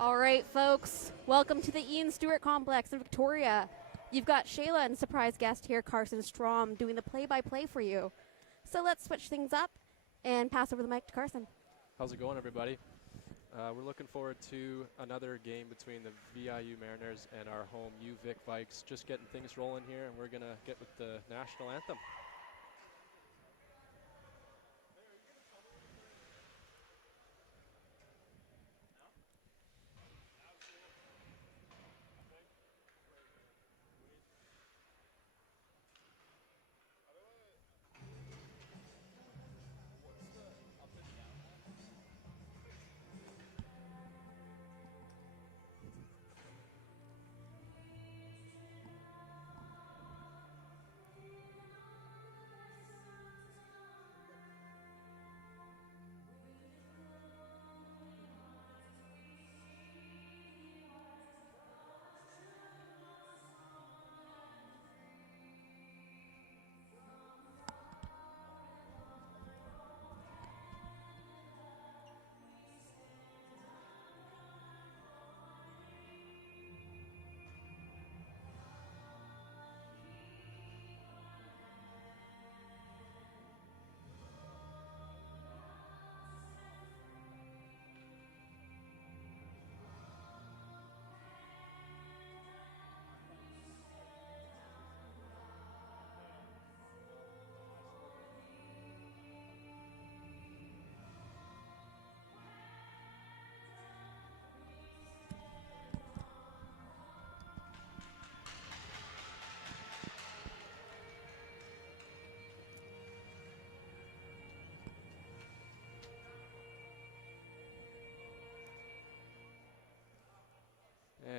All right, folks, welcome to the Ian Stewart Complex in Victoria. You've got Shayla and surprise guest here, Carson Strom, doing the play-by-play for you. So let's switch things up and pass over the mic to Carson. How's it going, everybody? We're looking forward to another game between the VIU Mariners and our home UVic Vikes. Just getting things rolling here, and we're going to get with the national anthem.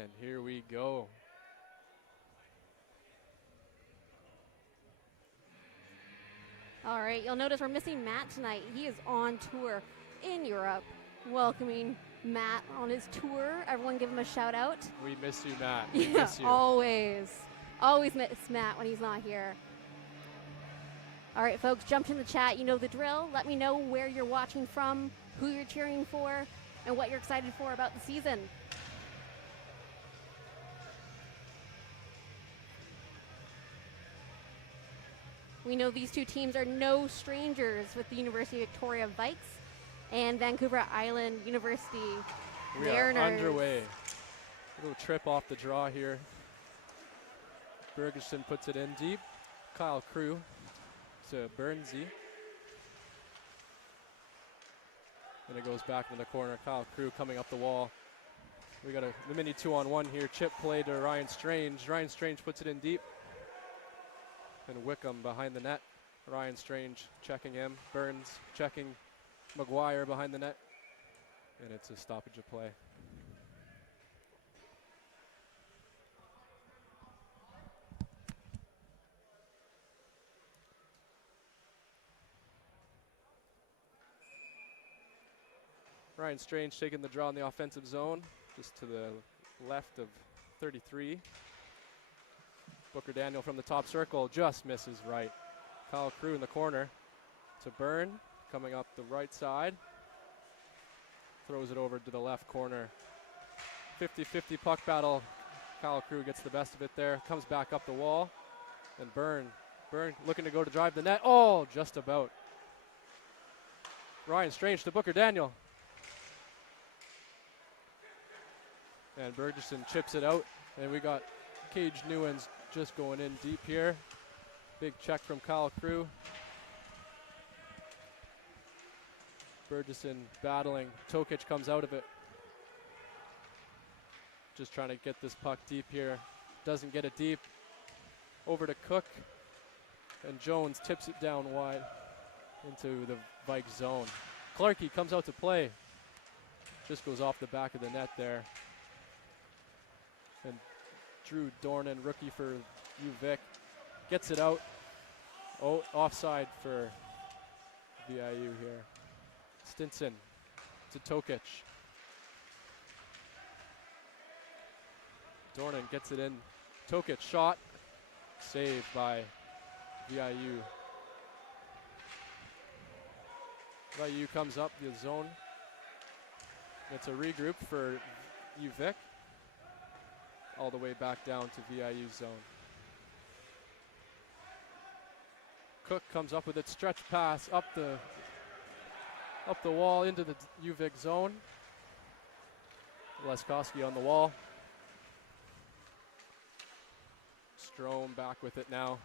And here we go. All right, you'll notice we're missing Matt tonight. He is on tour in Europe, welcoming Matt on his tour. Everyone give him a shout out. We miss you, Matt. We miss you. Always. Always miss Matt when he's not here. All right, folks, jump in the chat. You know the drill. Let me know where you're watching from, who you're cheering for, and what you're excited for about the season. We know these two teams are no strangers with the University of Victoria Vikes and Vancouver Island University Mariners. We are underway. A little trip off the draw here. Bergerson puts it in deep. Kyle Crew to Burnsy. And it goes back in the corner. Kyle Crew coming up the wall. We got the mini 2-on-1 here. Chip play to Ryan Strange. Ryan Strange puts it in deep. And Wickham behind the net. Ryan Strange checking him. Burns checking McGuire behind the net. And it's a stoppage of play. Ryan Strange taking the draw in the offensive zone, just to the left of 33. Booker Daniel from the top circle just misses right. Kyle Crew in the corner to Byrne, coming up the right side. Throws it over to the left corner. 50-50 puck battle. Kyle Crew gets the best of it there. Comes back up the wall. And Byrne looking to go to drive the net. Oh, just about. Ryan Strange to Booker Daniel. And Burgesson chips it out. And we got Cage Newens just going in deep here. Big check from Kyle Crew. Burgesson battling. Tokic comes out of it. Just trying to get this puck deep here. Doesn't get it deep. Over to Cook. And Jones tips it down wide into the Vikes zone. Clarkey comes out to play. Just goes off the back of the net there. And Drew Dornan, rookie for UVic, gets it out. Oh, offside for VIU here. Stinson to Tokic. Dornan gets it in. Tokic shot. Saved by VIU. VIU comes up the zone. It's a regroup for UVic. All the way back down to VIU zone. Cook comes up with it, stretch pass up the wall into the UVic zone. Leskowski on the wall. Strome back with it now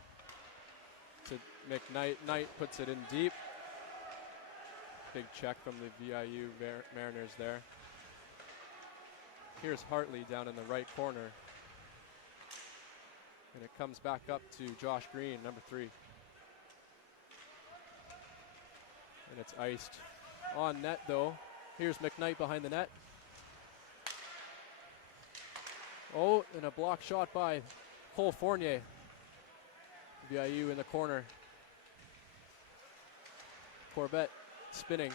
to McKnight. Knight puts it in deep. Big check from the VIU Mariners there. Here's Hartley down in the right corner. And it comes back up to Josh Green, number 3. And it's iced. On net though. Here's McKnight behind the net. Oh, and a block shot by Cole Fournier. VIU in the corner. Corbett spinning.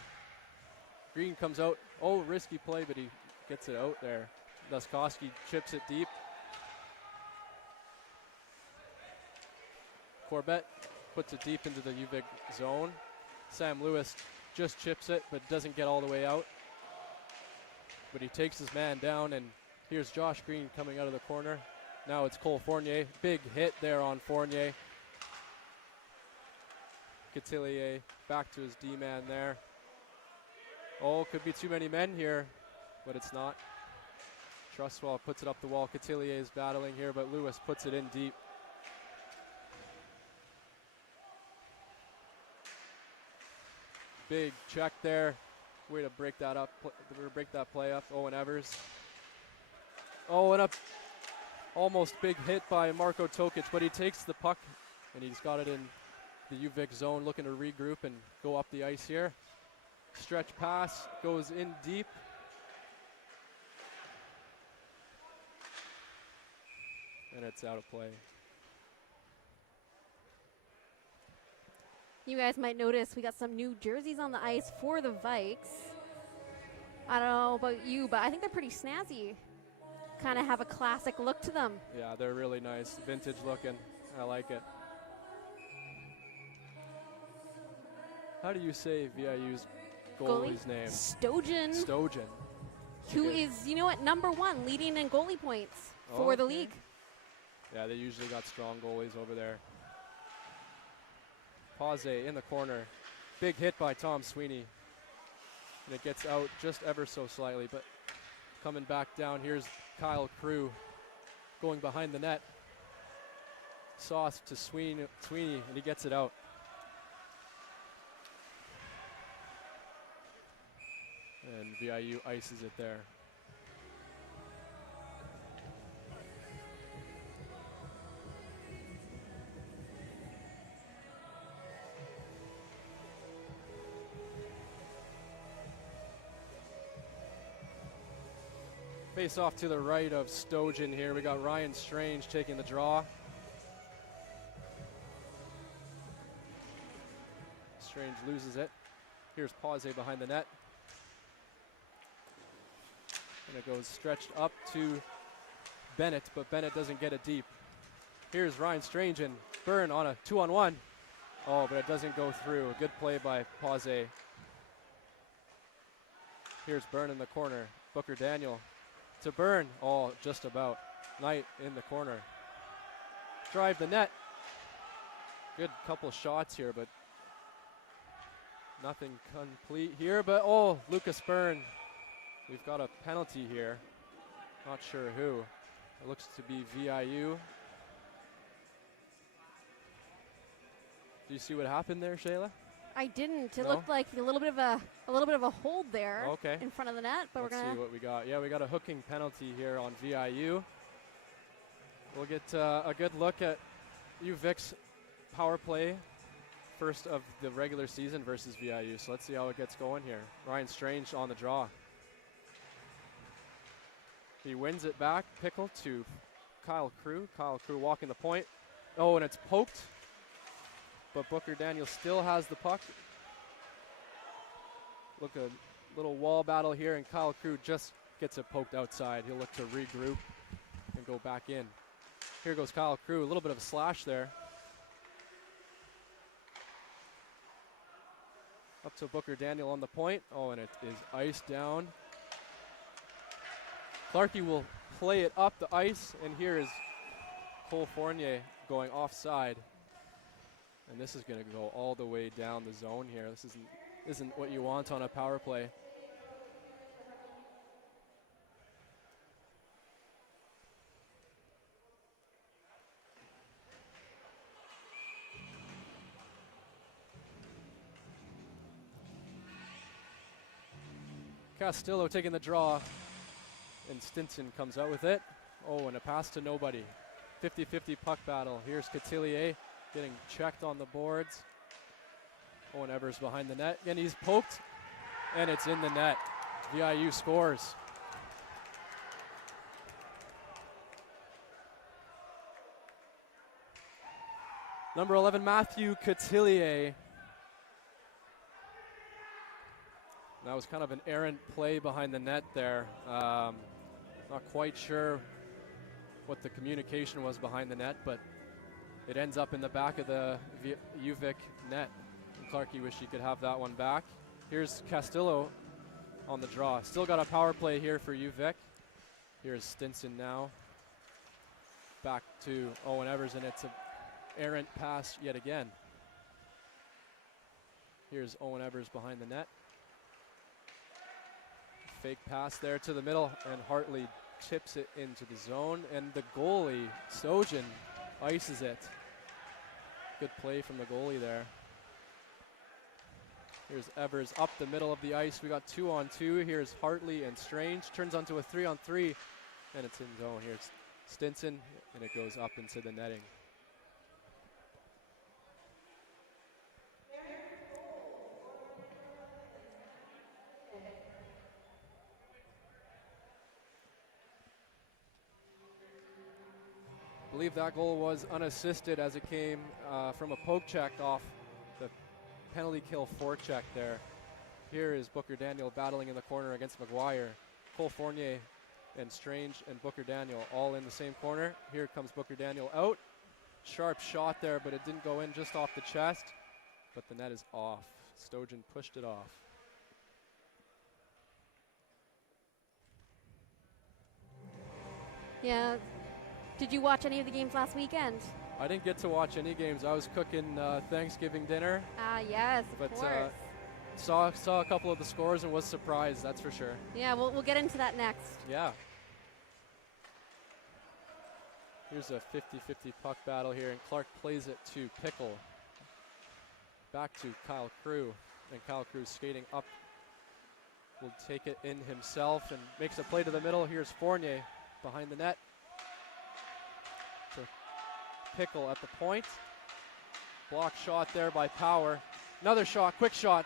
Green comes out. Oh, risky play, but he gets it out there. Leskowski chips it deep. Corbett puts it deep into the UVic zone. Sam Lewis just chips it, but doesn't get all the way out. But he takes his man down, and here's Josh Green coming out of the corner. Now it's Cole Fournier. Big hit there on Fournier. Cotillier back to his D-man there. Oh, could be too many men here, but it's not. Trustwell puts it up the wall. Cotillier is battling here, but Lewis puts it in deep. Big check there. Way to break that up. Break that play up. Owen Evers. Oh, and a almost big hit by Marko Tokic, but he takes the puck and he's got it in the UVic zone, looking to regroup and go up the ice here. Stretch pass goes in deep. And it's out of play. You guys might notice we got some new jerseys on the ice for the Vikes. I don't know about you, but I think they're pretty snazzy. Kind of have a classic look to them. Yeah, they're really nice. Vintage looking. I like it. How do you say VIU's goalie's name? Stojan. Stojan. Who is, you know what, #1 leading in goalie points for the league. Yeah, they usually got strong goalies over there. Pause in the corner. Big hit by Tom Sweeney. And it gets out just ever so slightly, but coming back down, here's Kyle Crew going behind the net. Sauce to Sweeney, and he gets it out. And VIU ices it there. Face off to the right of Stojan here. We got Ryan Strange taking the draw. Strange loses it. Here's Pause behind the net. And it goes stretched up to Bennett, but Bennett doesn't get it deep. Here's Ryan Strange and Byrne on a 2-on-1. Oh, but it doesn't go through. A good play by Pause. Here's Byrne in the corner. Booker Daniel to Byrne. Oh, just about. Knight in the corner. Drive the net. Good couple shots here, but nothing complete here. But oh, Lucas Byrne. We've got a penalty here. Not sure who. It looks to be VIU. Do you see what happened there, Shayla? I didn't. It No? looked like a little bit of a hold there Okay. in front of the net, but Let's we're gonna see what we got. Yeah, we got a hooking penalty here on VIU. We'll get a good look at UVic's power play, first of the regular season versus VIU. So let's see how it gets going here. Ryan Strange on the draw. He wins it back. Pickle to Kyle Crew. Kyle Crew walking the point. Oh, and it's poked. But Booker Daniel still has the puck. Look, a little wall battle here, and Kyle Crew just gets it poked outside. He'll look to regroup and go back in. Here goes Kyle Crew. A little bit of a slash there. Up to Booker Daniel on the point. Oh, and it is iced down. Clarkey will play it up the ice, and here is Cole Fournier going offside. And this is going to go all the way down the zone here. This isn't what you want on a power play. Castillo taking the draw, and Stinson comes out with it. Oh, and a pass to nobody. 50-50 puck battle. Here's Cotillier getting checked on the boards. Owen Evers behind the net, and he's poked, and it's in the net. VIU scores. Number 11, Matthew Cotillier. That was kind of an errant play behind the net there. Not quite sure what the communication was behind the net, but it ends up in the back of the UVic net. And Clarkey wish he could have that one back. Here's Castillo on the draw. Still got a power play here for UVic. Here's Stinson now. Back to Owen Evers, and it's an errant pass yet again. Here's Owen Evers behind the net. Fake pass there to the middle, and Hartley chips it into the zone, and the goalie, Stojan, ices it. Good play from the goalie there. Here's Evers up the middle of the ice. We got 2-on-2. Here's Hartley and Strange. Turns onto a 3-on-3, and it's in zone. Here's Stinson, and it goes up into the netting. I believe that goal was unassisted as it came from a poke check off the penalty kill forecheck there. Here is Booker Daniel battling in the corner against McGuire. Cole Fournier and Strange and Booker Daniel all in the same corner. Here comes Booker Daniel out. Sharp shot there, but it didn't go in, just off the chest. But the net is off. Stojan pushed it off. Yeah. Did you watch any of the games last weekend? I didn't get to watch any games. I was cooking Thanksgiving dinner. Ah, yes, of course. Saw a couple of the scores and was surprised, that's for sure. Yeah, we'll get into that next. Yeah. Here's a 50-50 puck battle here, and Clark plays it to Pickle. Back to Kyle Crew, and Kyle Crew skating up. Will take it in himself and makes a play to the middle. Here's Fournier behind the net. To Pickle at the point. Block shot there by Power. Another shot, quick shot.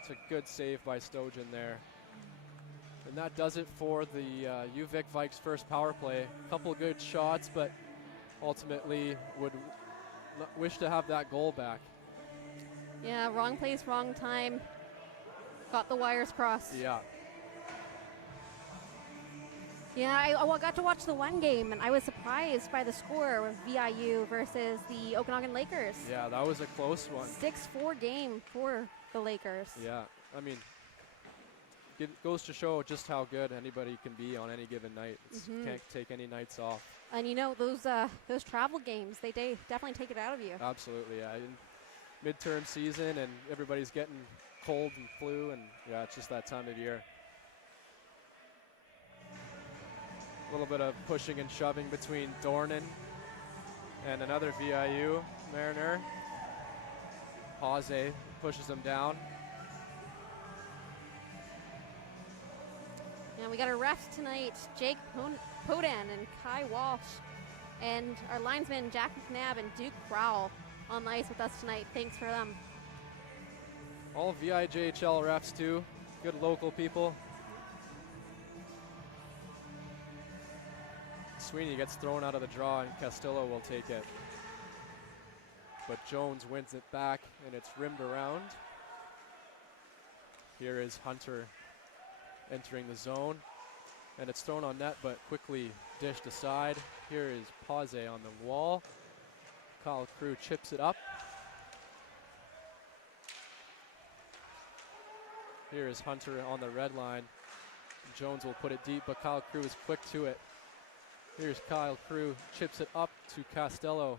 It's a good save by Stojan there. And that does it for the UVic Vikes first power play. A couple good shots, but ultimately would wish to have that goal back. Yeah, wrong place, wrong time. Got the wires crossed. Yeah. Yeah, I got to watch the one game, and I was surprised by the score with VIU versus the Okanagan Lakers. Yeah, that was a close one. 6-4 game for the Lakers. Yeah, I mean, it goes to show just how good anybody can be on any given night. Can't take any nights off. And you know, those travel games, they definitely take it out of you. Absolutely, yeah. In midterm season, and everybody's getting cold and flu, and yeah, it's just that time of year. A little bit of pushing and shoving between Dornan and another VIU Mariner. Pause pushes him down. And we got our refs tonight, Jake Podan and Kai Walsh. And our linesmen, Jack McNabb and Duke Crowell, on the ice with us tonight. Thanks for them. All VIJHL refs too. Good local people. Sweeney gets thrown out of the draw, and Castillo will take it. But Jones wins it back, and it's rimmed around. Here is Hunter entering the zone, and it's thrown on net, but quickly dished aside. Here is Pause on the wall. Kyle Crew chips it up. Here is Hunter on the red line. Jones will put it deep, but Kyle Crew is quick to it. Here's Kyle Crew, chips it up to Costello.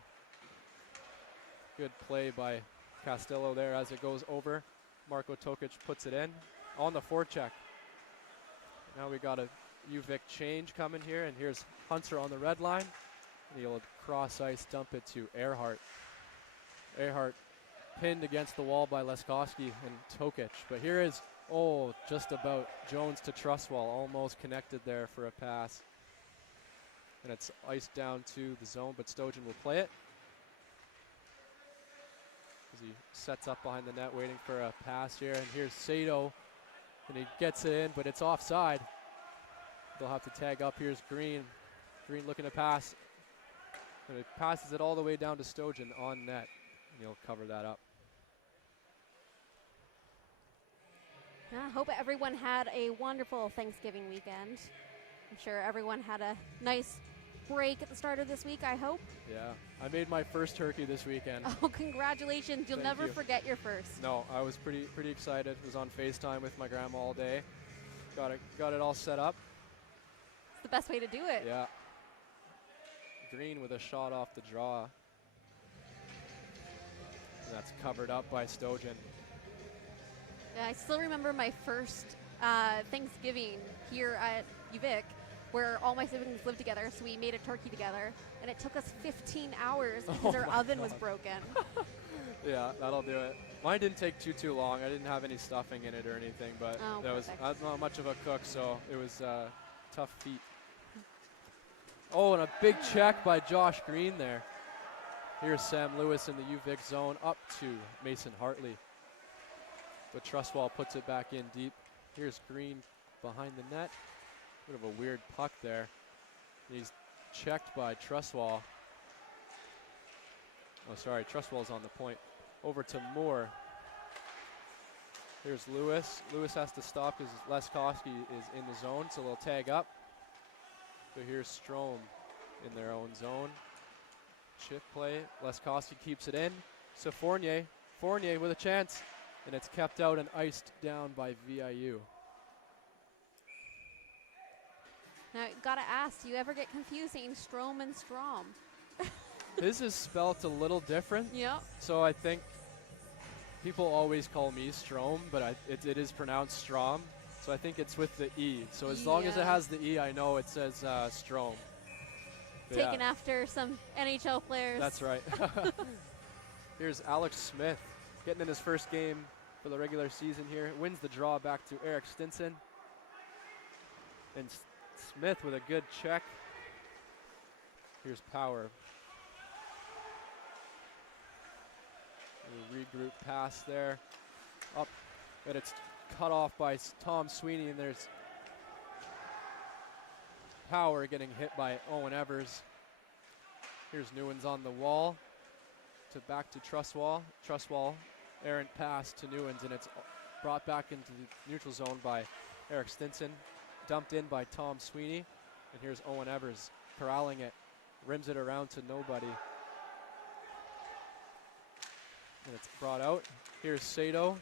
Good play by Costello there as it goes over. Marko Tokic puts it in on the forecheck. Now we got a UVic change coming here, and here's Hunter on the red line. He'll cross ice dump it to Earhart. Earhart pinned against the wall by Leskowski and Tokic. But here is, just about Jones to Trustwall, almost connected there for a pass. And it's iced down to the zone, but Stojan will play it. As he sets up behind the net, waiting for a pass here. And here's Sato, and he gets it in, but it's offside. They'll have to tag up. Here's Green. Green looking to pass. And it passes it all the way down to Stojan on net. And he'll cover that up. I hope everyone had a wonderful Thanksgiving weekend. I'm sure everyone had a nice break at the start of this week, I hope. Yeah, I made my first turkey this weekend. Oh, congratulations. You'll Thank never you. forget your first. No, I was pretty excited. Was on FaceTime with my grandma all day. Got it all set up. It's the best way to do it. Yeah. Green with a shot off the draw. And that's covered up by Stojan. Yeah, I still remember my first Thanksgiving here at UVic, where all my siblings lived together, so we made a turkey together, and it took us 15 hours because our oven was broken. Yeah, that'll do it. Mine didn't take too long. I didn't have any stuffing in it or anything, but I'm not much of a cook, so it was a tough feat. Oh, and a big check by Josh Green there. Here's Sam Lewis in the UVic zone up to Mason Hartley. But Trustwall puts it back in deep. Here's Green behind the net. Bit of a weird puck there. He's checked by Trustwall. Oh, sorry, Trustwall's on the point. Over to Moore. Here's Lewis. Lewis has to stop because Leskowski is in the zone, so they'll tag up. So here's Strome in their own zone. Shift play. Leskowski keeps it in. So Fournier with a chance. And it's kept out and iced down by VIU. Now, gotta ask, do you ever get confused saying Strome and Strom? His is spelt a little different. Yep. So I think people always call me Strome, but it is pronounced Strom. So I think it's with the E. So as long as it has the E, I know it says Strome. But Taken after some NHL players. That's right. Here's Alex Smith getting in his first game for the regular season here. Wins the draw back to Eric Stinson. And Smith with a good check. Here's Power. A regroup pass there. Up, and it's cut off by Tom Sweeney, and there's Power getting hit by Owen Evers. Here's Newens on the wall. Back to Trustwall. Trustwall, errant pass to Newens, and it's brought back into the neutral zone by Eric Stinson. Dumped in by Tom Sweeney. And here's Owen Evers corralling it. Rims it around to nobody. And it's brought out. Here's Sato.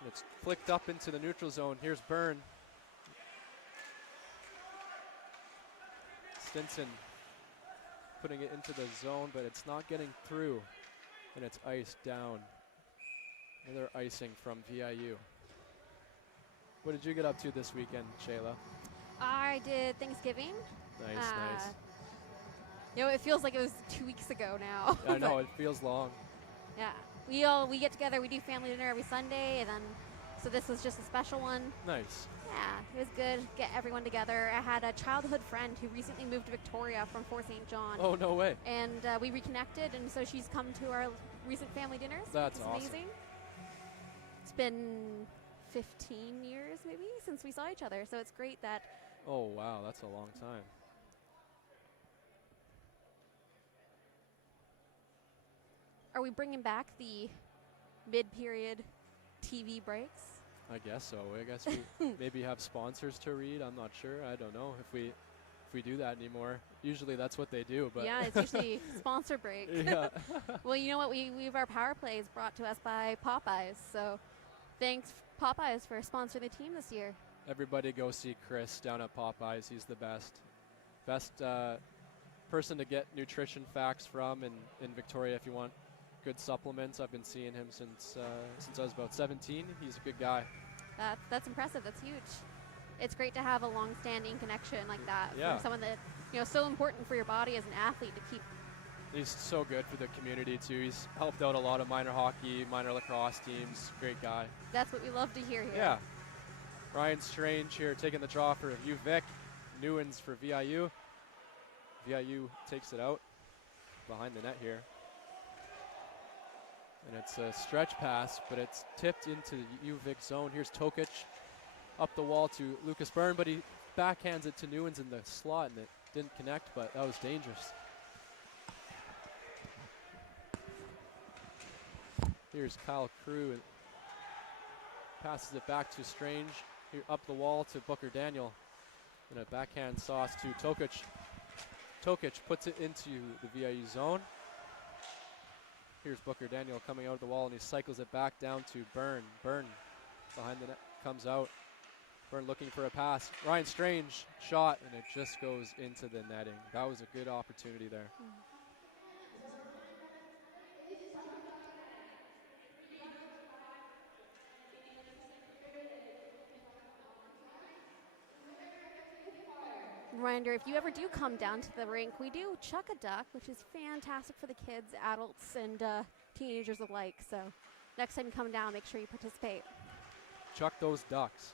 And it's flicked up into the neutral zone. Here's Byrne. Stinson putting it into the zone, but it's not getting through. And it's iced down. Another icing from VIU. What did you get up to this weekend, Shayla? I did Thanksgiving. Nice. You know, it feels like it was 2 weeks ago now. I know, it feels long. Yeah, we get together, we do family dinner every Sunday, and then, so this was just a special one. Nice. Yeah, it was good, get everyone together. I had a childhood friend who recently moved to Victoria from Fort St. John. Oh, no way. And we reconnected, and so she's come to our recent family dinners. That's which is awesome. Amazing. It's been 15 years maybe since we saw each other, so it's great that. Oh, wow, that's a long time. Are we bringing back the mid-period TV breaks? I guess so. I guess we maybe have sponsors to read. I'm not sure. I don't know if we do that anymore. Usually that's what they do. But yeah, it's usually sponsor break. Yeah. Well, you know what? We have our power plays brought to us by Popeyes. So thanks Popeyes for sponsoring the team this year. Everybody go see Chris down at Popeyes. He's the best. Best person to get nutrition facts from in Victoria if you want good supplements. I've been seeing him since I was about 17. He's a good guy. That's impressive. That's huge. It's great to have a long-standing connection like that Yeah. from someone that, you know, so important for your body as an athlete to keep. He's so good for the community too. He's helped out a lot of minor hockey, minor lacrosse teams. Great guy. That's what we love to hear here. Yeah. Ryan Strange here taking the draw for UVic. Newens for VIU. VIU takes it out behind the net here. And it's a stretch pass, but it's tipped into the UVic zone. Here's Tokic up the wall to Lucas Byrne, but he backhands it to Newens in the slot, and it didn't connect, but that was dangerous. Here's Kyle Crew and passes it back to Strange. Here up the wall to Booker Daniel. And a backhand sauce to Tokic. Tokic puts it into the VIU zone. Here's Booker Daniel coming out of the wall, and he cycles it back down to Byrne. Byrne behind the net comes out. Byrne looking for a pass. Ryan Strange shot, and it just goes into the netting. That was a good opportunity there. Reminder, if you ever do come down to the rink, we do chuck a duck, which is fantastic for the kids, adults, and teenagers alike. So next time you come down, make sure you participate. Chuck those ducks.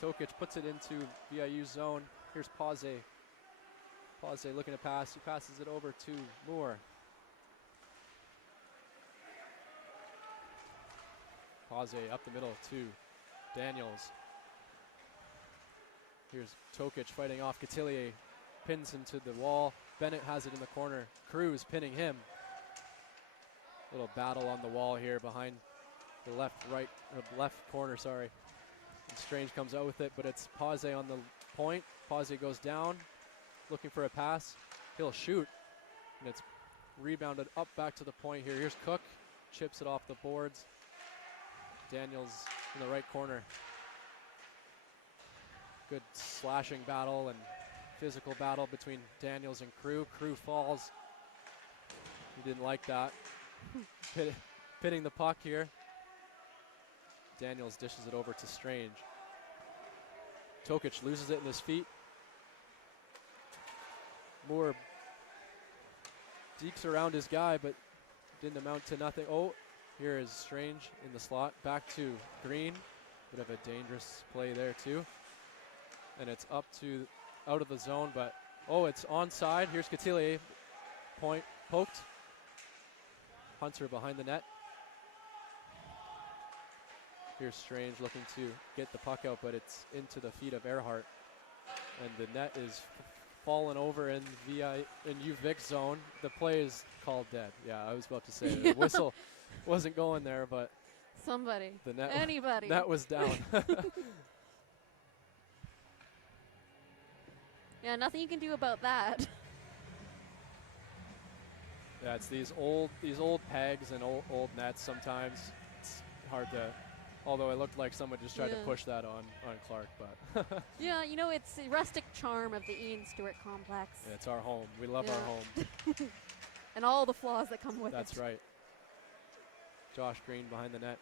Tokic puts it into VIU zone. Here's Pause. Pause looking to pass. He passes it over to Moore. Pause up the middle to Daniels. Here's Tokic fighting off Cotillier. Pins him to the wall. Bennett has it in the corner. Cruz pinning him. Little battle on the wall here behind the left corner, sorry. And Strange comes out with it, but it's Pause on the point. Pause goes down, looking for a pass. He'll shoot, and it's rebounded up back to the point here. Here's Cook, chips it off the boards. Daniels in the right corner. Good slashing battle and physical battle between Daniels and Crew. Crew falls. He didn't like that. Pitting the puck here. Daniels dishes it over to Strange. Tokic loses it in his feet. Moore dekes around his guy, but didn't amount to nothing. Oh, here is Strange in the slot. Back to Green. Bit of a dangerous play there too. And it's up to out of the zone, but oh, it's onside. Here's Cotillier. Point poked. Hunter behind the net. Here's Strange looking to get the puck out, but it's into the feet of Earhart. And the net is fallen over in UVic zone. The play is called dead. Yeah, I was about to say the whistle wasn't going there, but Somebody. the net Anybody. net was down. Yeah, nothing you can do about that. Yeah, it's these old pegs and old nets sometimes. It's hard to, although it looked like someone just tried to push that on Clark, but Yeah, you know, it's the rustic charm of the Ian Stewart complex. yeah, it's our home. We love our home. And all the flaws that come with it. That's right. Josh Green behind the net.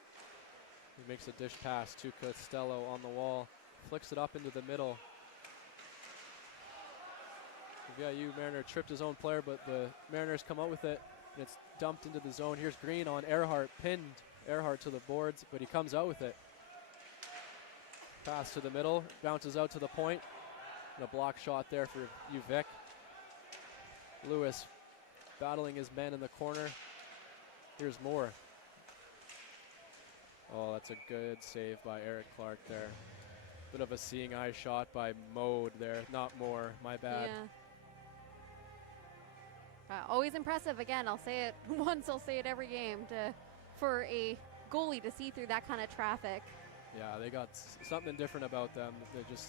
He makes a dish pass to Costello on the wall. Flicks it up into the middle. The VIU Mariner tripped his own player, but the Mariners come out with it, and it's dumped into the zone. Here's Green on Earhart, pinned Earhart to the boards, but he comes out with it. Pass to the middle, bounces out to the point, and a block shot there for UVic. Lewis battling his men in the corner. Here's Moore. Oh, that's a good save by Eric Clark there. Bit of a seeing eye shot by Mode there, not Moore, my bad. Yeah. Always impressive. Again, I'll say it once, I'll say it every game, for a goalie to see through that kind of traffic. Yeah, they got something different about them. They just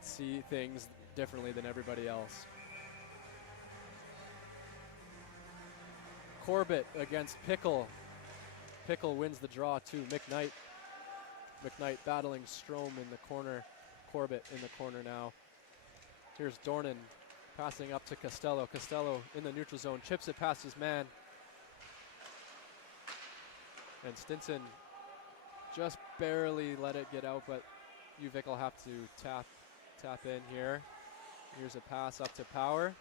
see things differently than everybody else. Corbett against Pickle. Pickle wins the draw to McKnight. McKnight battling Strom in the corner. Corbett in the corner now. Here's Dornan passing up to Costello. Costello in the neutral zone, chips it past his man. And Stinson just barely let it get out, but UVic will have to tap in here. Here's a pass up to Power.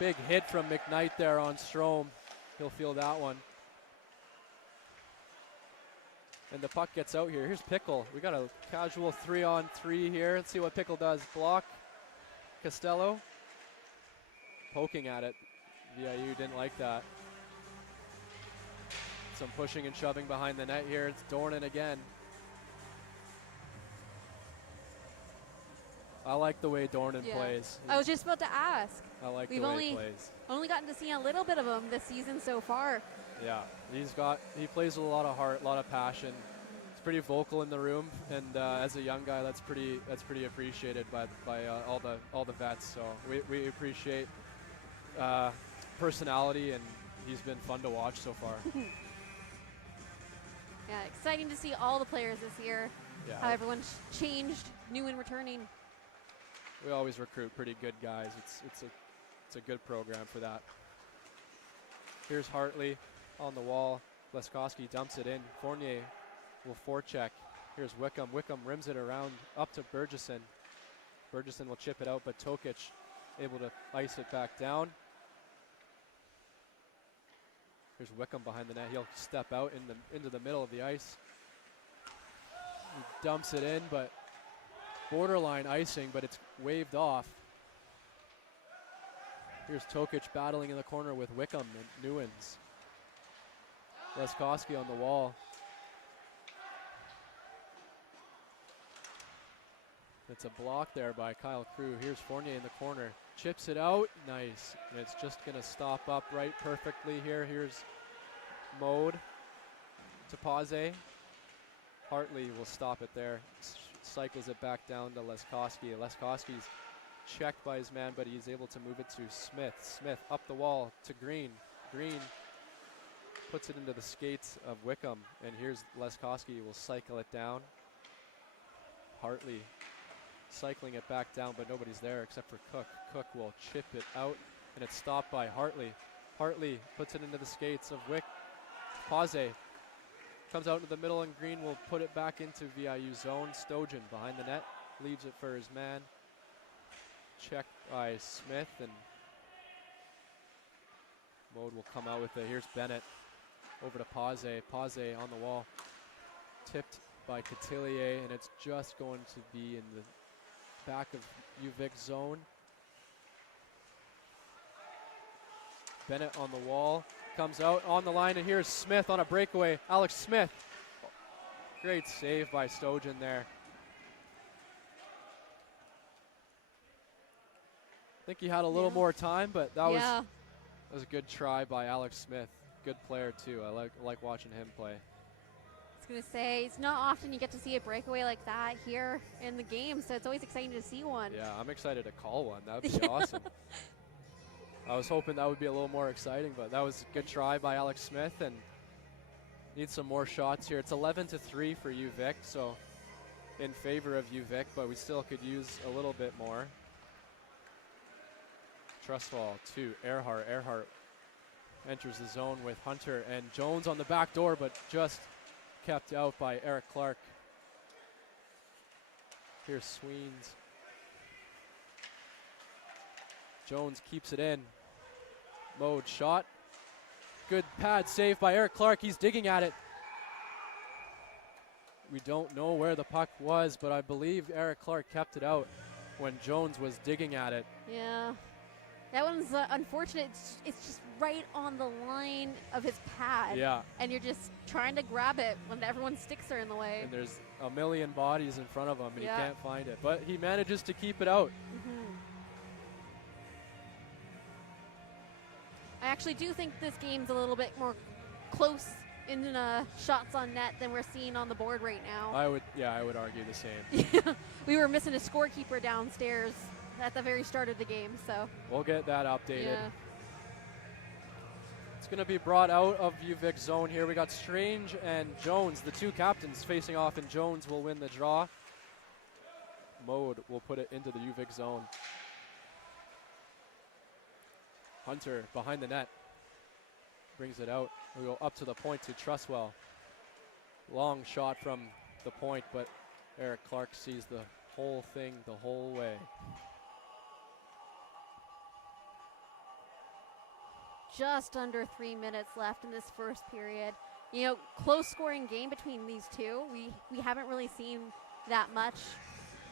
Big hit from McKnight there on Strom. He'll feel that one. And the puck gets out here. Here's Pickle. We got a casual 3-on-3 here. Let's see what Pickle does. Block. Costello. Poking at it. VIU didn't like that. Some pushing and shoving behind the net here. It's Dornan again. I like the way Dornan plays. I was just about to ask. I like We've the way he plays. Only gotten to see a little bit of him this season so far. Yeah, he plays with a lot of heart, a lot of passion. He's pretty vocal in the room, and as a young guy, that's pretty appreciated by all the vets. So we appreciate personality, and he's been fun to watch so far. Yeah, exciting to see all the players this year. Yeah, how everyone's changed, new and returning. We always recruit pretty good guys. It's a good program for that. Here's Hartley on the wall. Leskowski dumps it in. Fournier will forecheck. Here's Wickham. Wickham rims it around up to Burgesson. Burgesson will chip it out, but Tokic able to ice it back down. Here's Wickham behind the net. He'll step out into the middle of the ice. He dumps it in, but borderline icing, but it's waved off. Here's Tokic battling in the corner with Wickham and Newens. Leskowski on the wall. It's a block there by Kyle Crew. Here's Fournier in the corner. Chips it out. Nice. And it's just going to stop up right perfectly here. Here's Mode to Paze. Hartley will stop it there. Cycles it back down to Leskowski. Leskowski's checked by his man, but he's able to move it to Smith. Smith up the wall to Green. Green puts it into the skates of Wickham, and here's Leskowski will cycle it down. Hartley cycling it back down, but nobody's there except for Cook. Cook will chip it out, and it's stopped by Hartley. Hartley puts it into the skates of Paze comes out into the middle, and Green will put it back into VIU zone. Stojan behind the net, leaves it for his man. Checked by Smith, and Mode will come out with it. Here's Bennett over to Paze. Paze on the wall, tipped by Cotillier, and it's just going to be in the back of UVic zone. Bennett on the wall, comes out on the line, and here's Smith on a breakaway. Alex Smith. Great save by Stojan there. I think he had a little more time, but that was a good try by Alex Smith. Good player too. I like watching him play. I was going to say, it's not often you get to see a breakaway like that here in the game, so it's always exciting to see one. Yeah, I'm excited to call one. That would be awesome. I was hoping that would be a little more exciting, but that was a good try by Alex Smith, and need some more shots here. It's 11-3 for UVic, so in favor of UVic, but we still could use a little bit more. Trustfall to Earhart. Earhart enters the zone with Hunter and Jones on the back door, but just kept out by Eric Clark. Here's Sweens. Jones keeps it in. Mode shot. Good pad save by Eric Clark. He's digging at it. We don't know where the puck was, but I believe Eric Clark kept it out when Jones was digging at it. Yeah. That one's unfortunate. It's just right on the line of his pad. Yeah. And you're just trying to grab it when everyone's sticks are in the way. And there's a million bodies in front of him, and he can't find it. But he manages to keep it out. I actually do think this game's a little bit more close in shots on net than we're seeing on the board right now. I would argue the same. We were missing a scorekeeper downstairs at the very start of the game, so. We'll get that updated. Yeah. It's going to be brought out of UVic zone here. We got Strange and Jones, the two captains facing off, and Jones will win the draw. Mode will put it into the UVic zone. Hunter behind the net. Brings it out. We go up to the point to Trustwell. Long shot from the point, but Eric Clark sees the whole thing the whole way. Just under 3 minutes left in this first period. You know, close scoring game between these two. We haven't really seen that much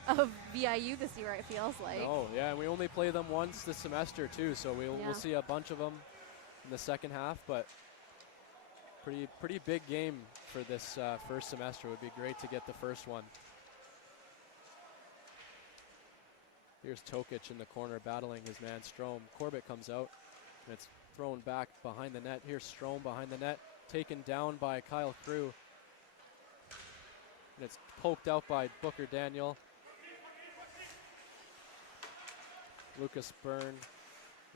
of VIU this year, it feels like. Oh, yeah, and we only play them once this semester too, so we'll see a bunch of them in the second half, but pretty big game for this first semester. It would be great to get the first one. Here's Tokic in the corner battling his man Strome. Corbett comes out, and it's thrown back behind the net. Here's Strome behind the net, taken down by Kyle Crew. And it's poked out by Booker Daniel. Lucas Byrne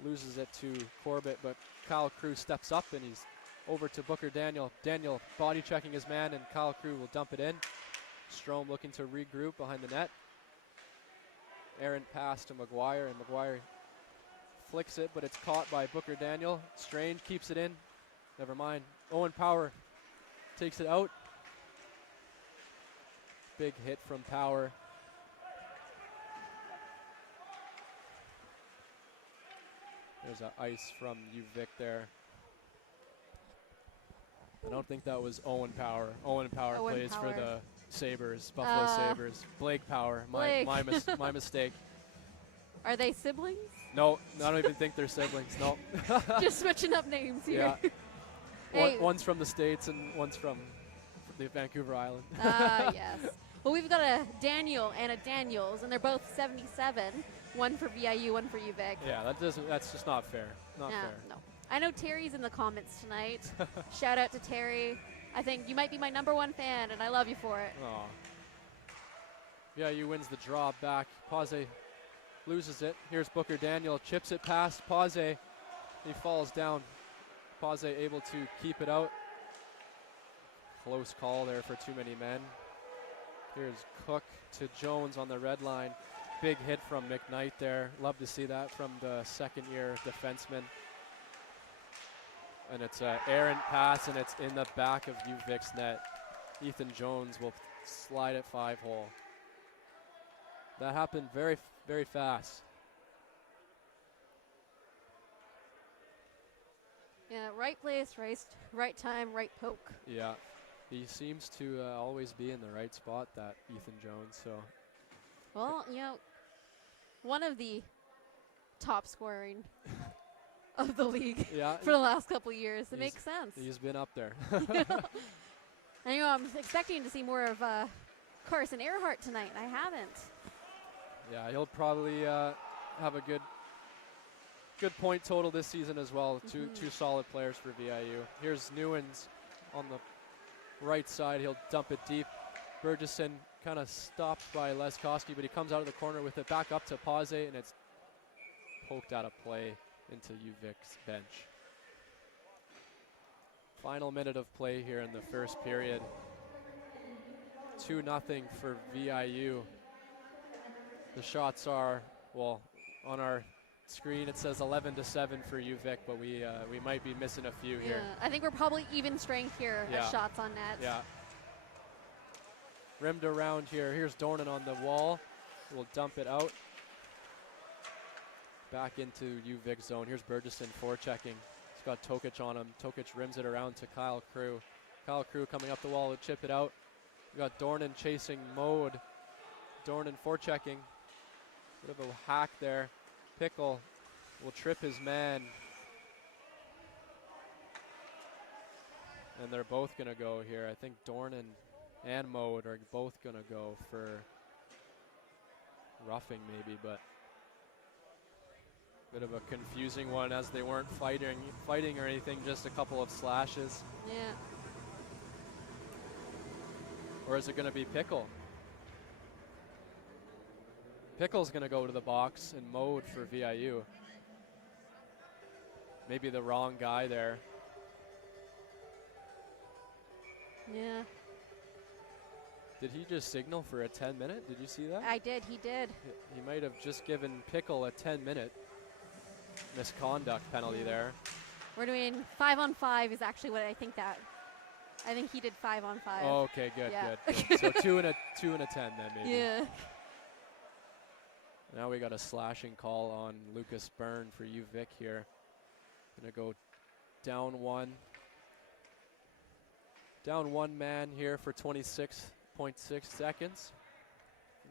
loses it to Corbett, but Kyle Crew steps up and he's over to Booker Daniel. Daniel body checking his man, and Kyle Crew will dump it in. Strome looking to regroup behind the net. Errant pass to McGuire, and McGuire flicks it, but it's caught by Booker Daniel. Strange keeps it in. Never mind. Owen Power takes it out. Big hit from Power. There's an ice from UVic there. I don't think that was Owen Power. Owen Power plays for the Sabres, Buffalo Sabres. Blake Power, my mistake. Are they siblings? No, I don't even think they're siblings, no. Just switching up names here. Yeah. Hey. One's from the States and one's from the Vancouver Island. Yes. Well, we've got a Daniel and a Daniels, and they're both 77. One for VIU, one for UVic. Yeah, that's just not fair. Not fair. No. I know Terry's in the comments tonight. Shout out to Terry. I think you might be my #1 fan, and I love you for it. Aw. VIU wins the draw back. Pause loses it. Here's Booker Daniel, chips it past Pause. He falls down. Pause able to keep it out. Close call there for too many men. Here's Cook to Jones on the red line. Big hit from McKnight there. Love to see that from the second-year defenseman. And it's an errant pass, and it's in the back of UVic's net. Ethan Jones will slide it 5-hole. That happened very, very fast. Yeah, right place, right time, right poke. Yeah, he seems to always be in the right spot, that Ethan Jones. So, well, you know, one of the top scoring of the league for the last couple of years. It makes sense. He's been up there. And, you know, I'm expecting to see more of Carson Earhart tonight. I haven't. Yeah, he'll probably have a good point total this season as well. Two solid players for VIU. Here's Newens on the right side. He'll dump it deep. Burgesson kind of stopped by Leskowski, but he comes out of the corner with it back up to Pause, and it's poked out of play into UVic's bench. Final minute of play here in the first period. 2-0 for VIU. The shots are, well, on our screen it says 11-7 for UVic, but we might be missing a few here. I think we're probably even strength here at shots on net. Yeah. Rimmed around here. Here's Dornan on the wall. We'll dump it out. Back into UVic zone. Here's Burgesson forechecking. He's got Tokic on him. Tokic rims it around to Kyle Crew. Kyle Crew coming up the wall to chip it out. We got Dornan chasing Mode. Dornan forechecking. Bit of a hack there. Pickle will trip his man. And they're both going to go here. I think Dornan and Mode are both going to go for roughing maybe, but bit of a confusing one as they weren't fighting or anything, just a couple of slashes. Yeah. Or is it going to be Pickle? Pickle's going to go to the box in mode for VIU. Maybe the wrong guy there. Yeah. Did he just signal for a 10-minute? Did you see that? I did. He did. He might have just given Pickle a 10-minute misconduct penalty there. We're doing 5-on-5 is actually what I think he did 5-on-5. Oh, okay, good, Yeah. good. So 2 and a 10 then maybe. Yeah. Now we got a slashing call on Lucas Byrne for UVic here. Gonna go down one. Down one man here for 26.6 seconds.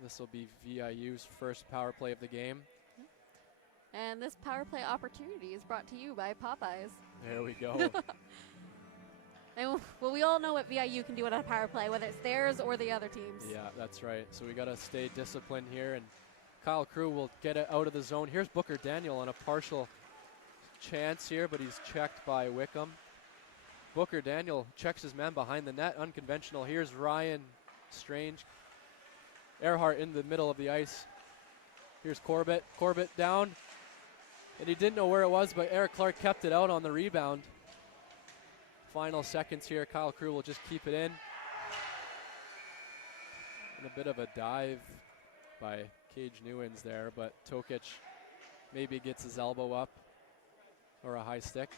This will be VIU's first power play of the game. And this power play opportunity is brought to you by Popeyes. There we go. And well, we all know what VIU can do on a power play, whether it's theirs or the other teams. Yeah, that's right. So we got to stay disciplined here, and Kyle Crew will get it out of the zone. Here's Booker Daniel on a partial chance here, but he's checked by Wickham. Booker Daniel checks his man behind the net, unconventional. Here's Ryan Strange. Earhart in the middle of the ice. Here's Corbett. Corbett down. And he didn't know where it was, but Eric Clark kept it out on the rebound. Final seconds here. Kyle Crew will just keep it in. And a bit of a dive by Cage Newens there, but Tokic maybe gets his elbow up or a high stick.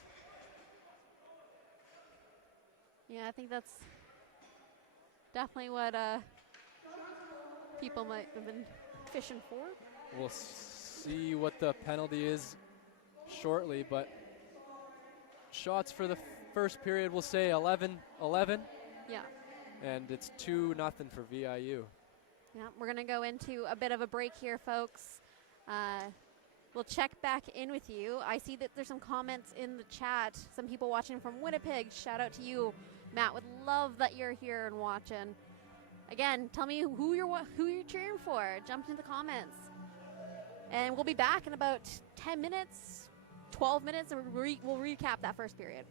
Yeah, I think that's definitely what people might have been fishing for. We'll see what the penalty is shortly, but shots for the first period, we'll say 11-11. Yeah. And it's 2-0 for VIU. Yeah, we're going to go into a bit of a break here, folks. We'll check back in with you. I see that there's some comments in the chat. Some people watching from Winnipeg. Shout out to you, Matt. Would love that you're here and watching. Again, tell me who you're cheering for. Jump into the comments. And we'll be back in about 10 minutes, 12 minutes, and we'll recap that first period.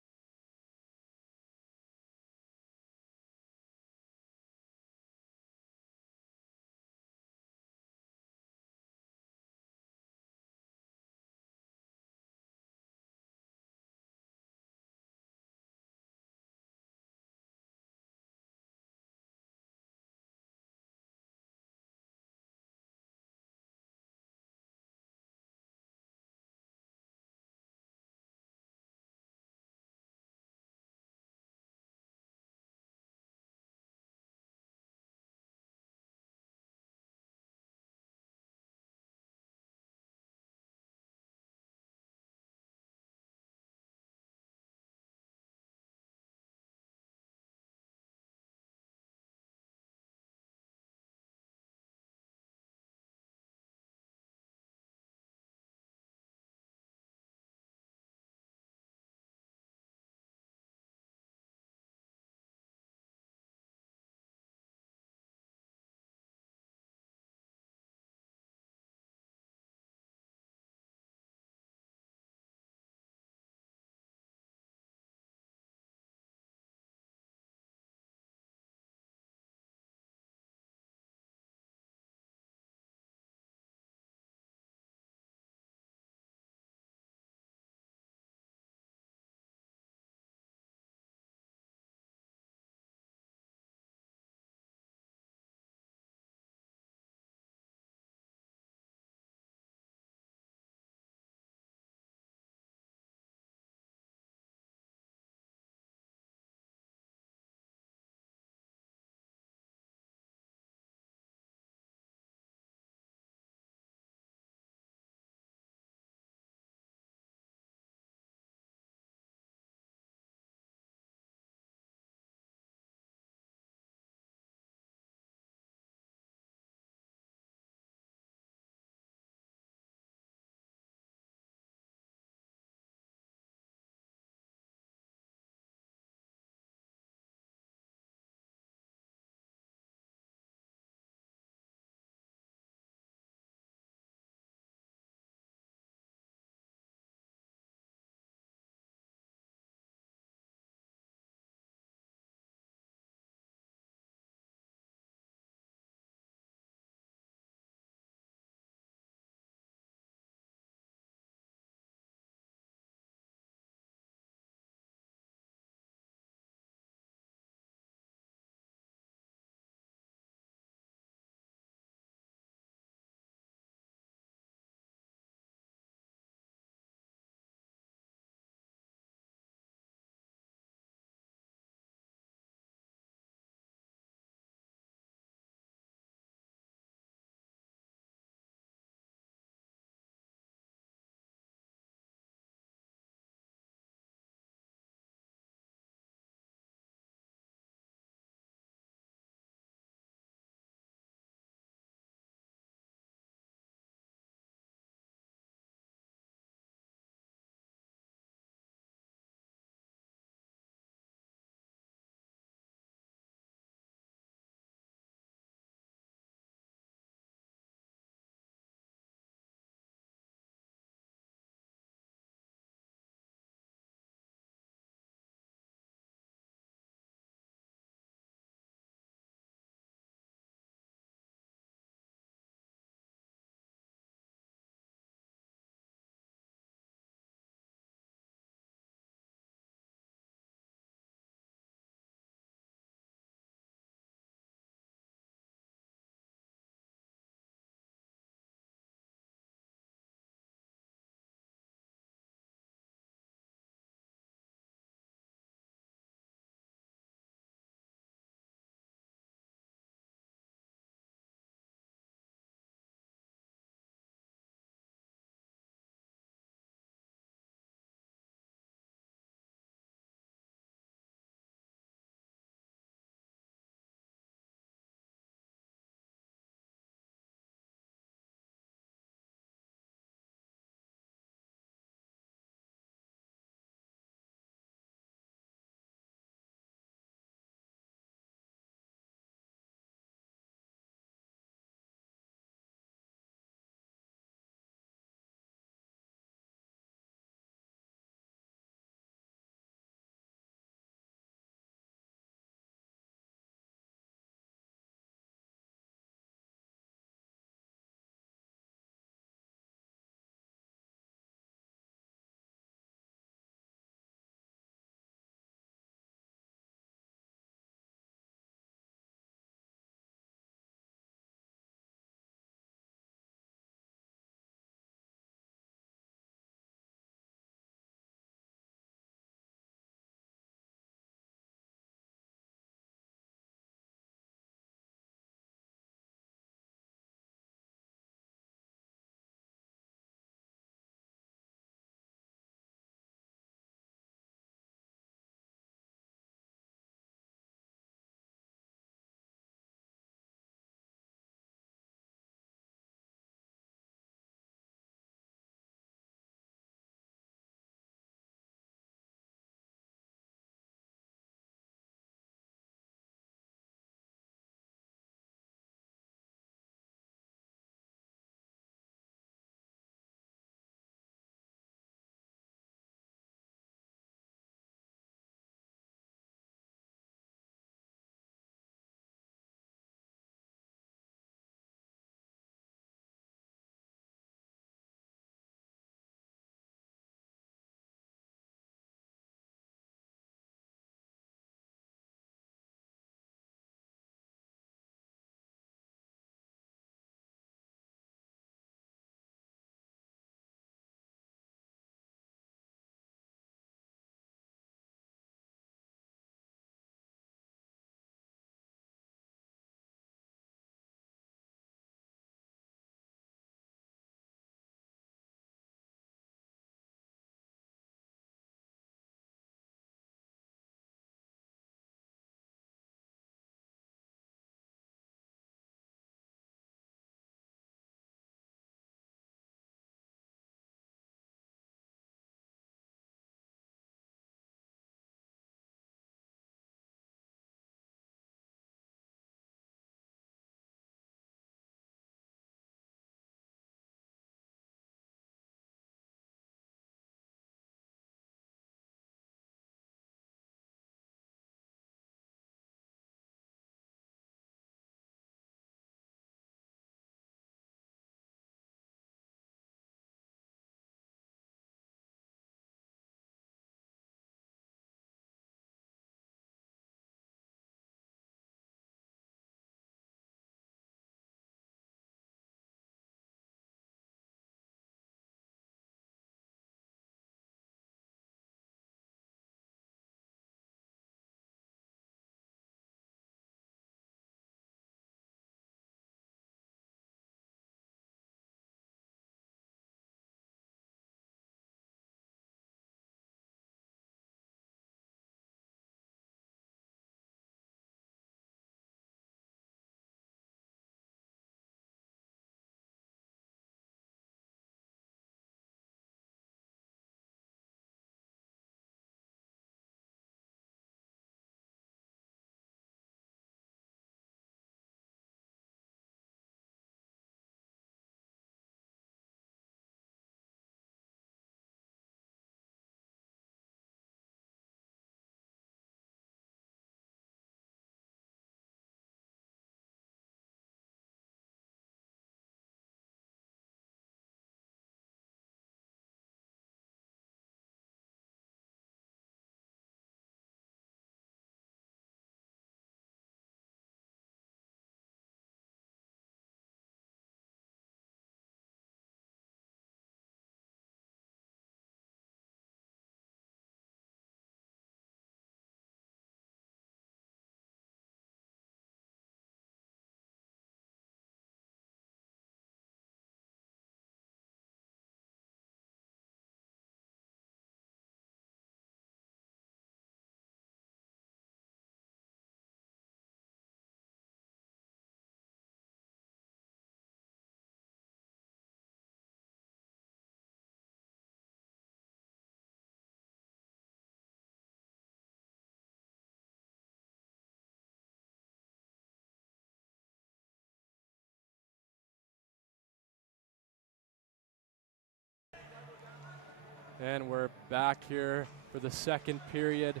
And we're back here for the second period.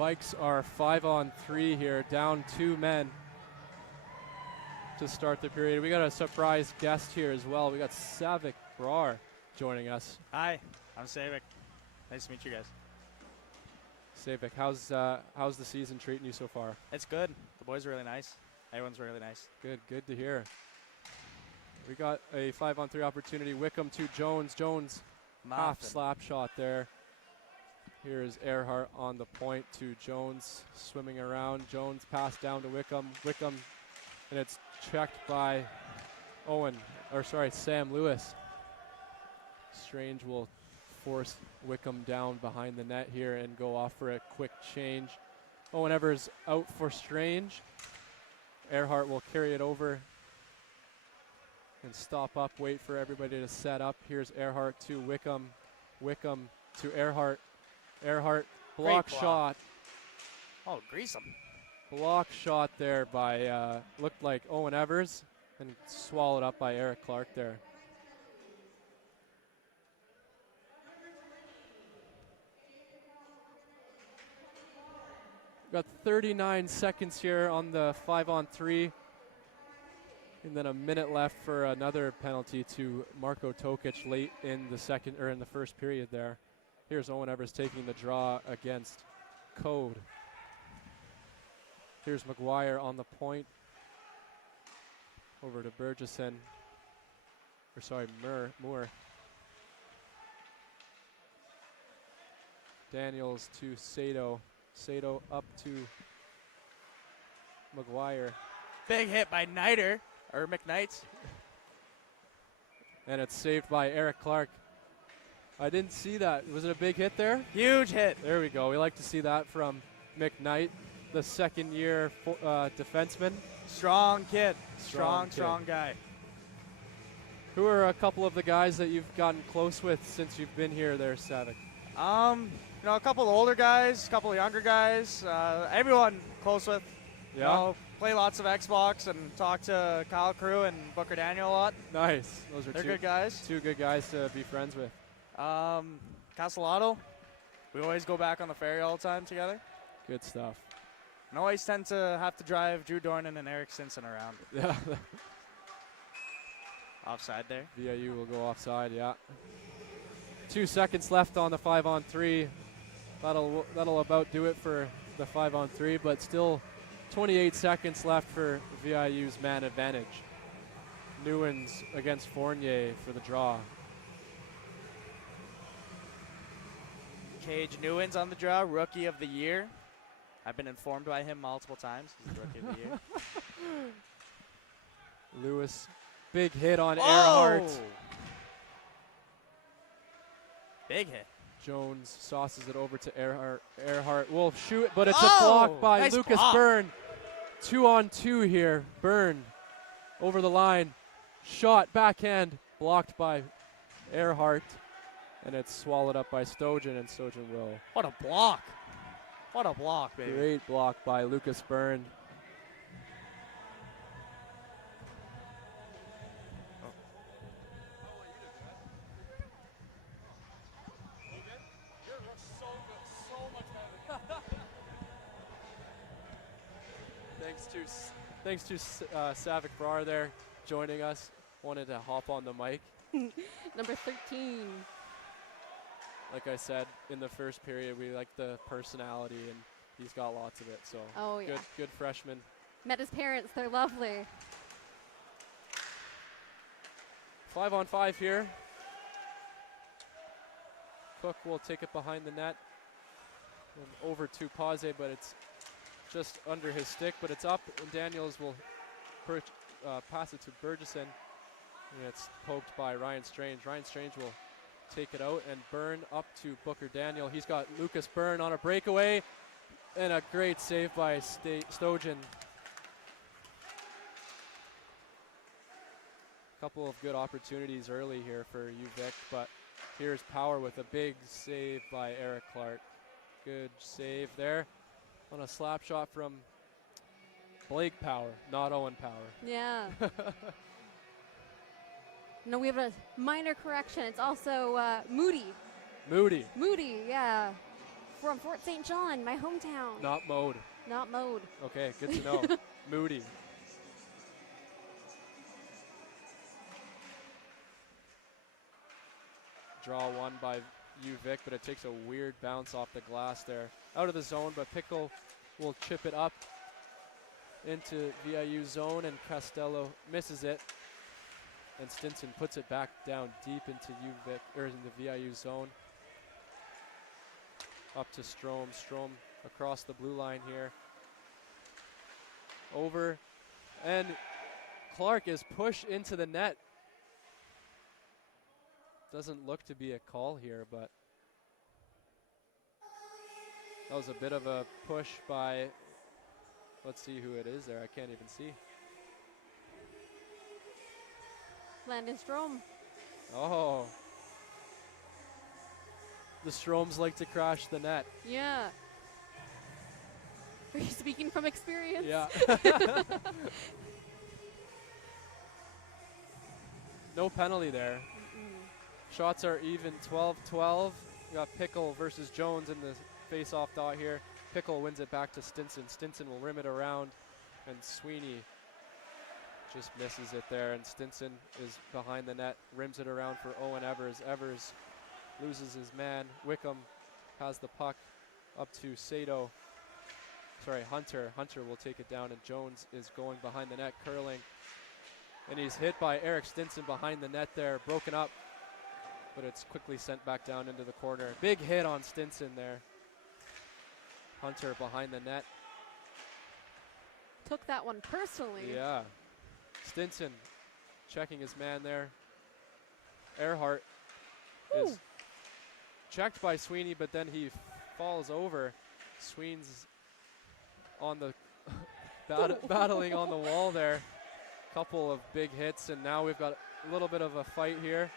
Vikes are 5-on-3 here, down 2 men to start the period. We got a surprise guest here as well. We got Savik Brar joining us. Hi, I'm Savik. Nice to meet you guys. Savik, how's the season treating you so far? It's good. The boys are really nice. Everyone's really nice. Good to hear. We got a 5-on-3 opportunity. Wickham to Jones. Jones, half slap shot there. Here is Earhart on the point to Jones, swimming around. Jones pass down to Wickham. Wickham, and it's checked by Sam Lewis. Strange will force Wickham down behind the net here and go off for a quick change. Owen Evers out for Strange. Earhart will carry it over and stop up, wait for everybody to set up. Here's Earhart to Wickham. Wickham to Earhart. Earhart block shot. Oh, grease him. Block shot there by, looked like Owen Evers, and swallowed up by Eric Clark there. Got 39 seconds here on the 5-on-3. And then a minute left for another penalty to Marko Tokic late in the first period there. Here's Owen Evers taking the draw against Code. Here's McGuire on the point. Over to Moore. Daniels to Sato. Sato up to McGuire. Big hit by McKnight. And it's saved by Eric Clark. I didn't see that. Was it a big hit there? Huge hit. There we go. We like to see that from McKnight, the second-year defenseman. Strong kid. Strong guy. Who are a couple of the guys that you've gotten close with since you've been here there, Savik? A couple of older guys, a couple of younger guys. Everyone close with. Yeah. Play lots of Xbox and talk to Kyle Crew and Booker Daniel a lot. Nice. They're good guys. Two good guys to be friends with. Castellato. We always go back on the ferry all the time together. Good stuff. And always tend to have to drive Drew Dornan and Eric Simpson around. Yeah. Offside there. VIU will go offside, yeah. 2 seconds left on the 5-on-3. That'll about do it for the 5-on-3, but still 28 seconds left for VIU's man advantage. Newens against Fournier for the draw. Cage Newens on the draw, Rookie of the Year. I've been informed by him multiple times. He's Rookie of the Year. Lewis, big hit on Earhart. Big hit. Jones sauces it over to Earhart. Earhart will shoot, but it's a block by nice Lucas block. Byrne. 2-on-2 here. Byrne over the line. Shot, backhand, blocked by Earhart. And it's swallowed up by Stojan, and Stojan will. What a block. What a block, baby. Great block by Lucas Byrne. Thanks to Savik Brar there joining us. Wanted to hop on the mic. Number 13. Like I said, in the first period, we like the personality, and he's got lots of it. So good freshman. Met his parents. They're lovely. 5-on-5 here. Cook will take it behind the net. And over to Paze, but it's just under his stick, but it's up, and Daniels will pass it to Burgesson, and it's poked by Ryan Strange. Ryan Strange will take it out, and Byrne up to Booker Daniel. He's got Lucas Byrne on a breakaway, and a great save by Stojan. Couple of good opportunities early here for UVic, but here's Power with a big save by Eric Clark. Good save there on a slap shot from Blake Power, not Owen Power. Yeah. No, we have a minor correction. It's also Moody Moody. Moody, yeah. From Fort St. John, my hometown. Not Mode. Not Mode. Okay, good to know. Moody. Draw one by UVic, but it takes a weird bounce off the glass there. Out of the zone, but Pickle will chip it up into VIU zone, and Costello misses it. And Stinson puts it back down deep into UVic, or in the VIU zone. Up to Strom. Strom across the blue line here. Over, and Clark is pushed into the net. Doesn't look to be a call here, but that was a bit of a push by, let's see who it is there. I can't even see. Landon Strom. Oh. The Stroms like to crash the net. Yeah. Are you speaking from experience? Yeah. No penalty there. Shots are even 12-12. You got Pickle versus Jones in the face-off dot here. Pickle wins it back to Stinson. Stinson will rim it around, and Sweeney just misses it there, and Stinson is behind the net, rims it around for Owen Evers. Evers loses his man. Wickham has the puck up to Sato. Sorry, Hunter. Hunter will take it down, and Jones is going behind the net, curling. And he's hit by Eric Stinson behind the net there, broken up. But it's quickly sent back down into the corner. Big hit on Stinson there. Hunter behind the net. Took that one personally. Yeah. Stinson checking his man there. Earhart is checked by Sweeney, but then he falls over. Sweeney's on the battling on the wall there. Couple of big hits, and now we've got a little bit of a fight here.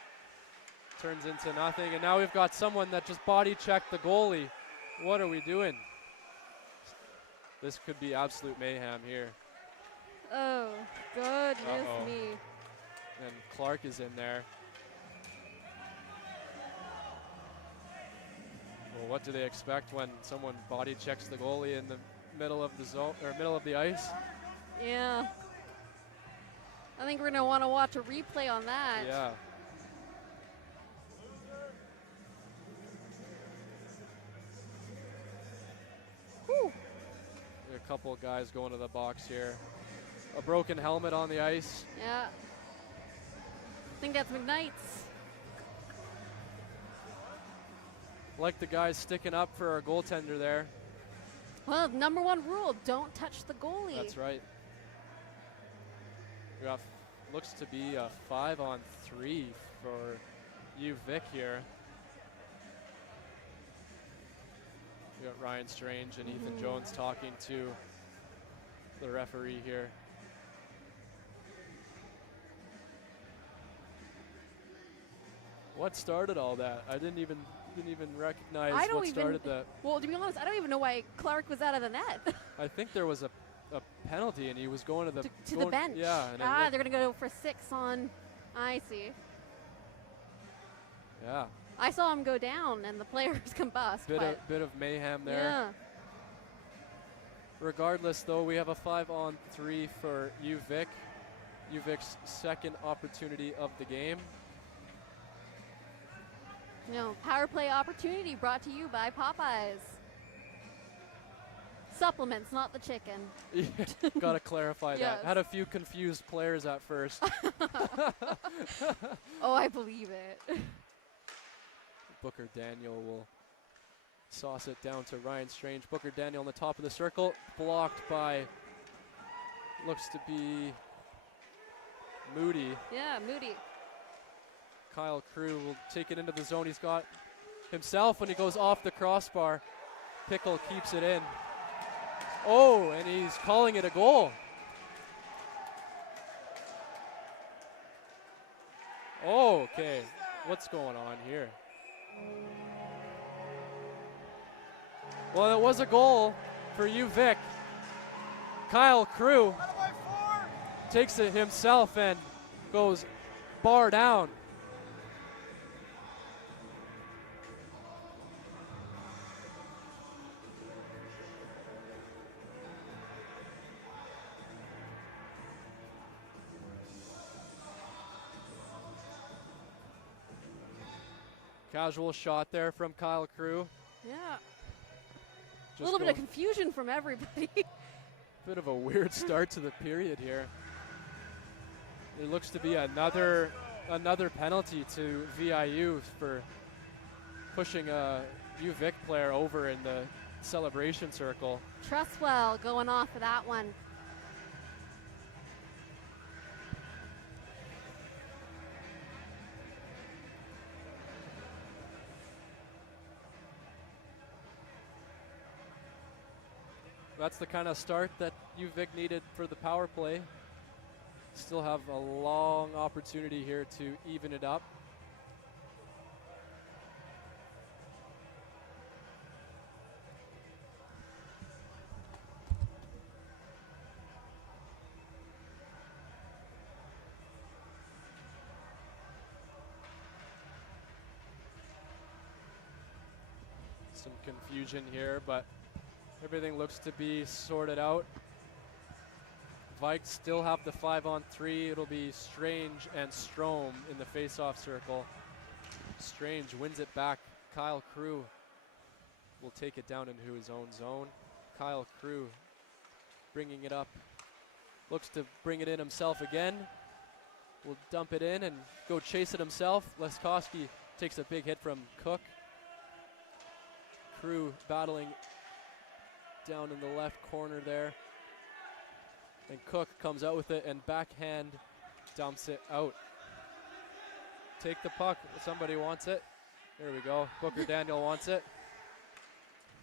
Turns into nothing, and now we've got someone that just body checked the goalie. What are we doing? This could be absolute mayhem here. Oh, goodness me. And Clark is in there. Well, what do they expect when someone body checks the goalie in the middle of the zone or middle of the ice? Yeah. I think we're gonna want to watch a replay on that. Yeah. Whew. A couple of guys going to the box here. A broken helmet on the ice. Yeah. I think that's McKnight's. Like the guys sticking up for our goaltender there. Well, number one rule, don't touch the goalie. That's right. We got, looks to be a 5-on-3 for UVic here. We got Ryan Strange and Ethan Jones talking to the referee here. What started all that? I didn't even recognize what started that. Well, to be honest, I don't even know why Clark was out of the net. I think there was a penalty, and he was going to the to the bench. Yeah. And they're gonna go for 6 on. I see. Yeah. I saw him go down, and the players combust. Bit of mayhem there. Yeah. Regardless, though, we have a 5-on-3 for UVic. UVic's second opportunity of the game. No, power play opportunity brought to you by Popeyes. Supplements, not the chicken. Got to clarify Yes. that. Had a few confused players at first. Oh, I believe it. Booker Daniel will sauce it down to Ryan Strange. Booker Daniel on the top of the circle, blocked by, looks to be Moody. Yeah, Moody. Kyle Crew will take it into the zone. He's got himself when he goes off the crossbar. Pickle keeps it in. Oh, and he's calling it a goal. Oh, okay. What's going on here? Well, it was a goal for UVic. Kyle Crew takes it himself and goes bar down. Casual shot there from Kyle Crew. Yeah. Just A little bit of going- confusion from everybody. Bit of a weird start to the period here. It looks to be another penalty to VIU for pushing a UVic player over in the celebration circle. Trustwell going off for that one. That's the kind of start that UVic needed for the power play. Still have a long opportunity here to even it up. Some confusion here, but everything looks to be sorted out. Vikes still have the 5-on-3. It'll be Strange and Strom in the face-off circle. Strange wins it back. Kyle Crew will take it down into his own zone. Kyle Crew bringing it up. Looks to bring it in himself again. Will dump it in and go chase it himself. Leskoski takes a big hit from Cook. Crew battling down in the left corner there. And Cook comes out with it and backhand dumps it out. Take the puck. Somebody wants it. There we go. Booker Daniel wants it.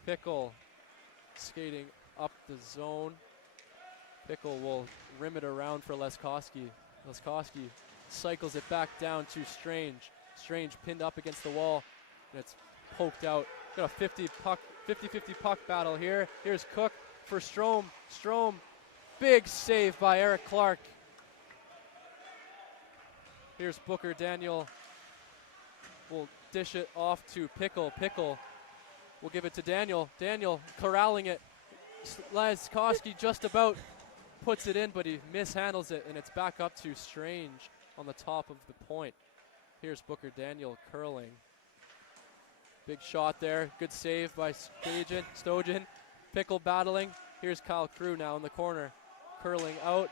Pickle skating up the zone. Pickle will rim it around for Leskoski. Leskoski cycles it back down to Strange. Strange pinned up against the wall. And it's poked out. Got a 50-50 puck battle here. Here's Cook for Strom. Strom. Big save by Eric Clark. Here's Booker Daniel. Will dish it off to Pickle. Pickle will give it to Daniel. Daniel corralling it. Leskoski just about puts it in, but he mishandles it, and it's back up to Strange on the top of the point. Here's Booker Daniel curling. Big shot there. Good save by Stojan. Pickle battling. Here's Kyle Crew now in the corner. Curling out.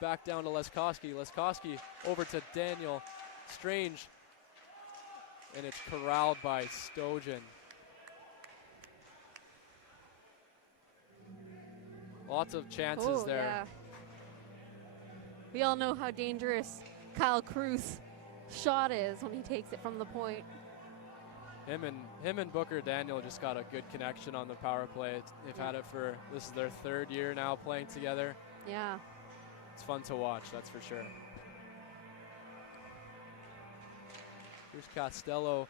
Back down to Leskoski. Leskoski over to Daniel. Strange. And it's corralled by Stojan. Lots of chances there. Yeah. We all know how dangerous Kyle Crew's shot is when he takes it from the point. Him and Booker Daniel just got a good connection on the power play. They've had it for, this is their third year now playing together. Yeah. It's fun to watch, that's for sure. Here's Costello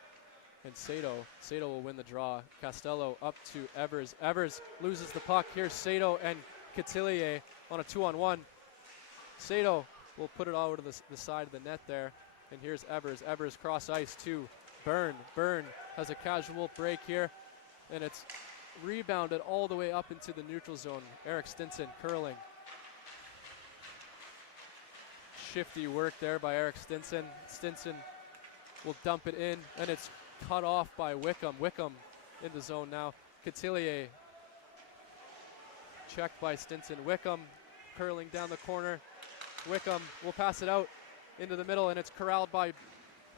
and Sato. Sato will win the draw. Costello up to Evers. Evers loses the puck. Here's Sato and Cotillier on a 2-on-1. Sato will put it all over to the side of the net there. And here's Evers. Evers cross ice to Byrne. Byrne has a casual break here, and it's rebounded all the way up into the neutral zone. Eric Stinson curling. Shifty work there by Eric Stinson. Stinson will dump it in, and it's cut off by Wickham. Wickham in the zone now. Cotillier checked by Stinson. Wickham curling down the corner. Wickham will pass it out into the middle, and it's corralled by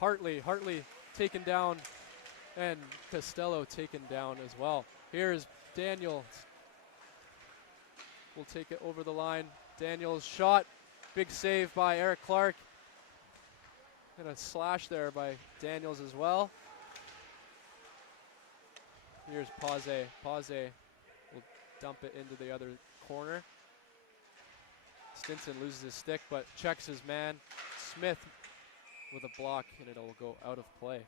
Hartley. Hartley taken down, and Costello taken down as well. Here's Daniel. Will take it over the line. Daniel's shot. Big save by Eric Clark. And a slash there by Daniels as well. Here's Paze. Paze will dump it into the other corner. Stinson loses his stick, but checks his man. Smith with a block, and it'll go out of play.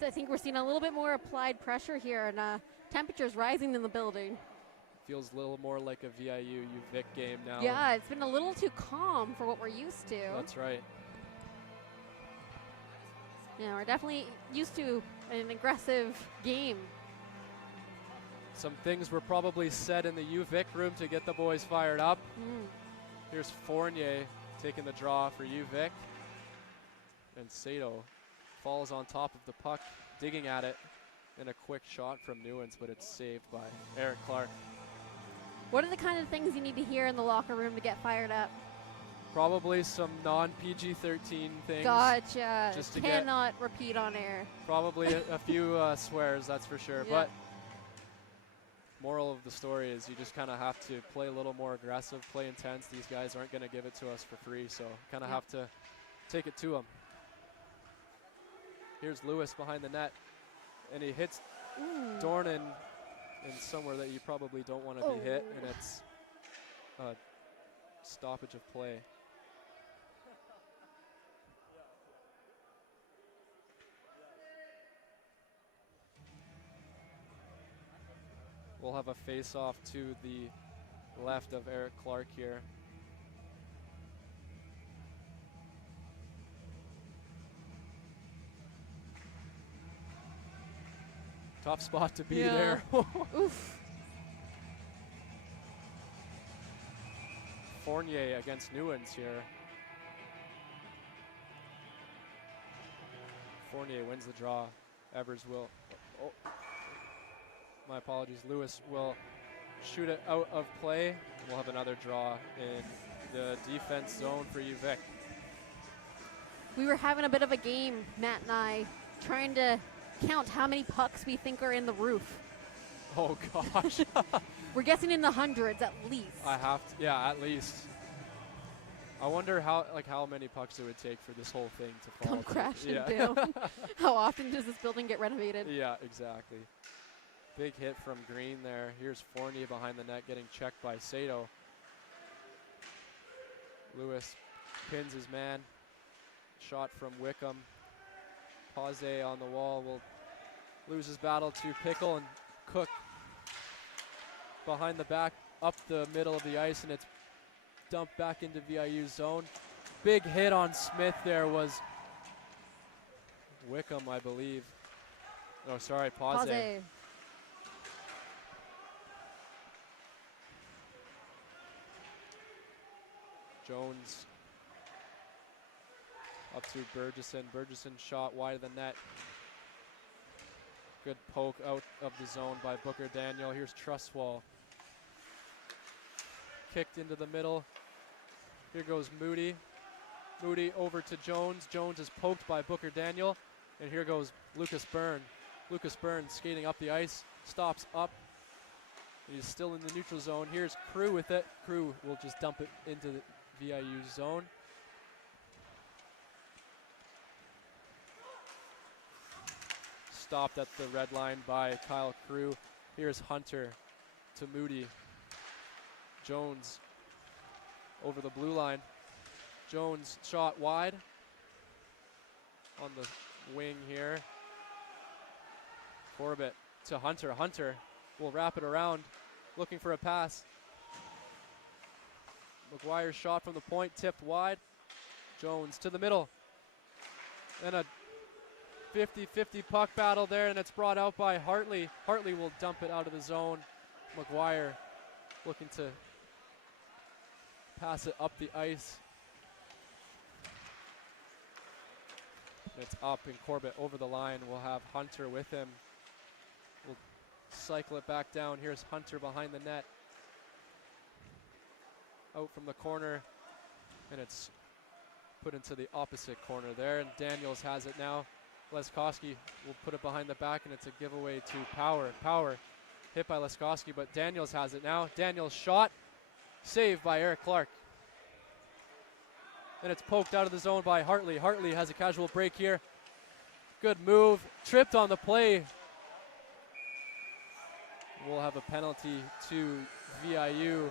So I think we're seeing a little bit more applied pressure here, and temperatures rising in the building. Feels a little more like a VIU UVic game now. Yeah, it's been a little too calm for what we're used to. That's right. Yeah, we're definitely used to an aggressive game. Some things were probably said in the UVic room to get the boys fired up. Mm. Here's Fournier taking the draw for UVic. And Sato falls on top of the puck, digging at it, and a quick shot from Newens, but it's saved by Eric Clark. What are the kind of things you need to hear in the locker room to get fired up? Probably some non-PG-13 things. Gotcha. Just to Cannot repeat on air. Probably a few swears, that's for sure. Yeah. But moral of the story is you just kind of have to play a little more aggressive, play intense. These guys aren't going to give it to us for free, so kind of have to take it to them. Here's Lewis behind the net, and he hits Dornan in somewhere that you probably don't want to be hit, and it's a stoppage of play. We'll have a face-off to the left of Eric Clark here. Tough spot to be there. Oof. Fournier against Newens here. Fournier wins the draw. Evers will. Oh, my apologies. Lewis will shoot it out of play. We'll have another draw in the defense zone for UVic. We were having a bit of a game, Matt and I, trying to count how many pucks we think are in the roof. Oh gosh. We're guessing in the hundreds at least. I have to, yeah, at least. I wonder how many pucks it would take for this whole thing to fall. Come crashing yeah. down. How often does this building get renovated? Yeah, exactly. Big hit from Green there. Here's Fournier behind the net getting checked by Sato. Lewis pins his man. Shot from Wickham. Pause on the wall will lose his battle to Pickle, and Cook behind the back up the middle of the ice, and it's dumped back into VIU zone. Big hit on Smith there was Wickham, I believe. Oh, sorry, Pause. Jones up to Burgesson. Burgesson shot wide of the net. Good poke out of the zone by Booker Daniel. Here's Trustwall. Kicked into the middle. Here goes Moody. Moody over to Jones. Jones is poked by Booker Daniel. And here goes Lucas Byrne. Lucas Byrne skating up the ice. Stops up. He's still in the neutral zone. Here's Crew with it. Crew will just dump it into the VIU zone. Stopped at the red line by Kyle Crew. Here's Hunter to Moody. Jones over the blue line. Jones shot wide on the wing here. Corbett to Hunter. Hunter will wrap it around, looking for a pass. McGuire's shot from the point, tipped wide. Jones to the middle. And a 50-50 puck battle there, and it's brought out by Hartley. Hartley will dump it out of the zone. McGuire looking to pass it up the ice. It's up, and Corbett over the line. We'll have Hunter with him. We'll cycle it back down. Here's Hunter behind the net. Out from the corner, and it's put into the opposite corner there, and Daniels has it now. Leskowski will put it behind the back, and it's a giveaway to Power. Power hit by Leskowski, but Daniels has it now. Daniels shot, saved by Eric Clark. And it's poked out of the zone by Hartley. Hartley has a casual break here. Good move, tripped on the play. We'll have a penalty to VIU.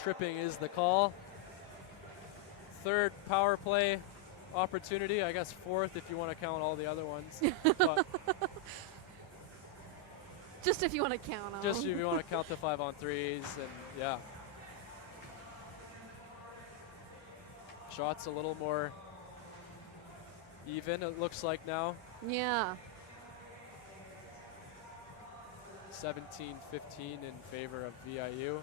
Tripping is the call. Third power play opportunity, I guess fourth if you want to count all the other ones. But just if you want to count them. just if you want to count the 5-on-3s, and yeah. Shots a little more even, it looks like now. Yeah. 17-15 in favor of VIU.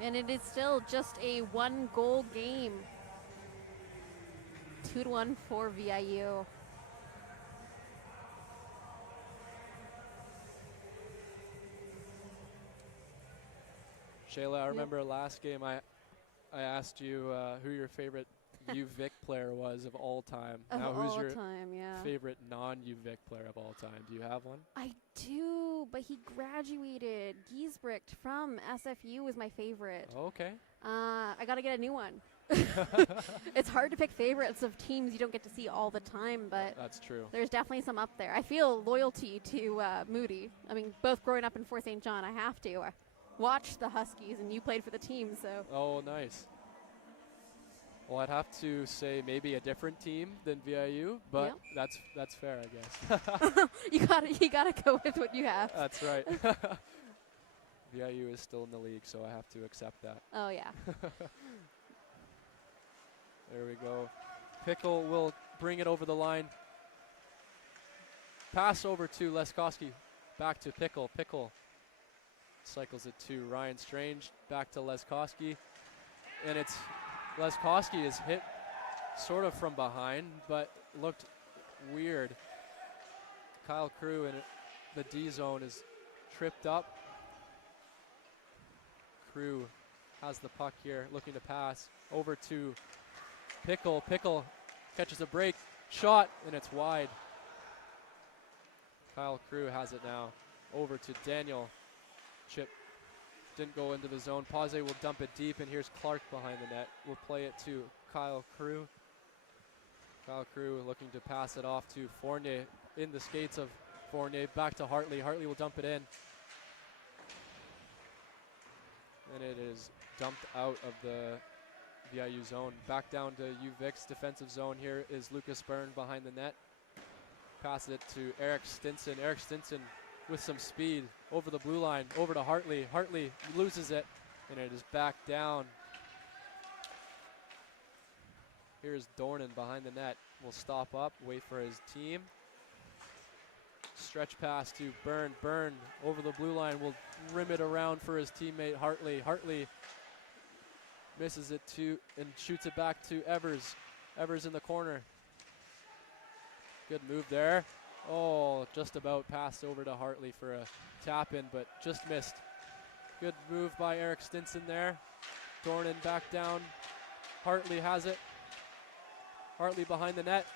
And it is still just a 1-goal game. 2-1 for VIU. Shayla, I remember last game I asked you who your favorite UVic player was of all time. Of Now, who's all your time, yeah. favorite non-UVic player of all time? Do you have one? I do, but he graduated. Giesbrecht from SFU was my favorite. Okay. I got to get a new one. It's hard to pick favorites of teams you don't get to see all the time, but That's true. there's definitely some up there. I feel loyalty to Moody. I mean, both growing up in Fort St. John, I have to. I watched the Huskies, and you played for the team, so. Oh, nice. Well, I'd have to say maybe a different team than VIU, but that's fair, I guess. you gotta go with what you have. That's right. VIU is still in the league, so I have to accept that. Oh, yeah. There we go. Pickle will bring it over the line. Pass over to Leskoski. Back to Pickle. Pickle cycles it to Ryan Strange. Back to Leskoski. And it's Leskoski is hit sort of from behind, but looked weird. Kyle Crew in the D zone is tripped up. Crew has the puck here, looking to pass over to Pickle. Pickle catches a break, shot, and it's wide. Kyle Crew has it now. Over to Daniel. Chip didn't go into the zone. Pause will dump it deep, and here's Clark behind the net. We'll play it to Kyle Crew. Kyle Crew looking to pass it off to Fournier. In the skates of Fournier. Back to Hartley. Hartley will dump it in. And it is dumped out of the VIU zone. Back down to UVic's defensive zone. Here is Lucas Byrne behind the net. Pass it to Eric Stinson. Eric Stinson with some speed over the blue line, over to Hartley. Hartley loses it, and it is back down. Here's Dornan behind the net. Will stop up, wait for his team. Stretch pass to Byrne. Byrne over the blue line will rim it around for his teammate Hartley. Hartley misses it and shoots it back to Evers. Evers in the corner. Good move there. Oh, just about passed over to Hartley for a tap in, but just missed. Good move by Eric Stinson there. Dornan back down. Hartley has it. Hartley behind the net.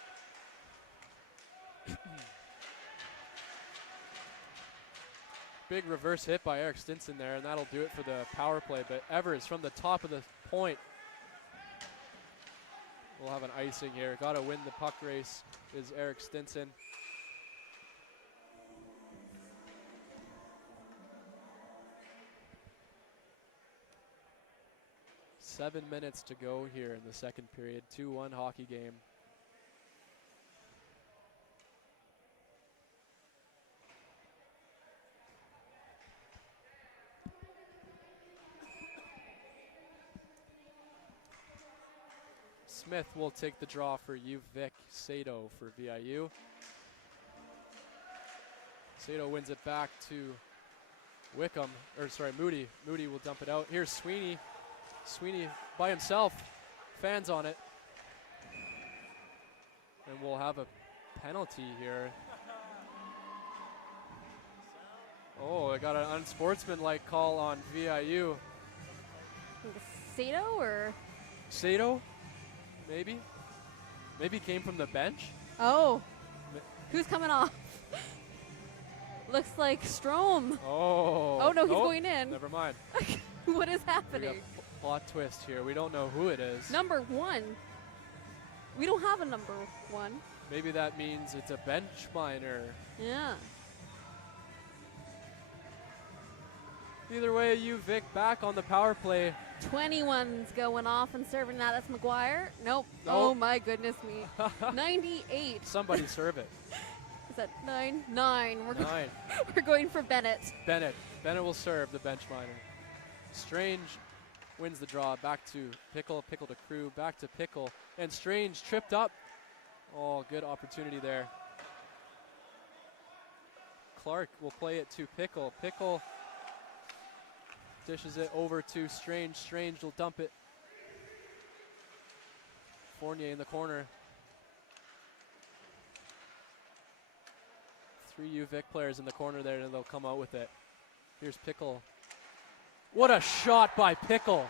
Big reverse hit by Eric Stinson there, and that'll do it for the power play. But Evers from the top of the point will have an icing here. Got to win the puck race is Eric Stinson. Seven minutes to go here in the second period. 2-1 hockey game. Smith will take the draw for UVic. Sato for VIU. Sato wins it back to Moody. Moody will dump it out. Here's Sweeney. Sweeney by himself. Fans on it. And we'll have a penalty here. Oh, I got an unsportsmanlike call on VIU. Sato or? Sato? Maybe. Maybe came from the bench. Oh. Who's coming off? Looks like Strome. Oh. Oh, no, he's going in. Never mind. What is happening? Plot twist here. We don't know who it is. Number 1. We don't have a number 1. Maybe that means it's a bench minor. Yeah. Either way, UVic back on the power play. 21's going off and serving that. That's McGuire. Nope. Oh, my goodness me. 98. Somebody serve it. Is that 9? 9. Nine. We're going for Bennett. Bennett. Bennett will serve the bench minor. Strange wins the draw. Back to Pickle. Pickle to Crew. Back to Pickle. And Strange tripped up. Oh, good opportunity there. Clark will play it to Pickle. Pickle dishes it over to Strange. Strange will dump it. Fournier in the corner. 3 UVic players in the corner there, and they'll come out with it. Here's Pickle. What a shot by Pickle.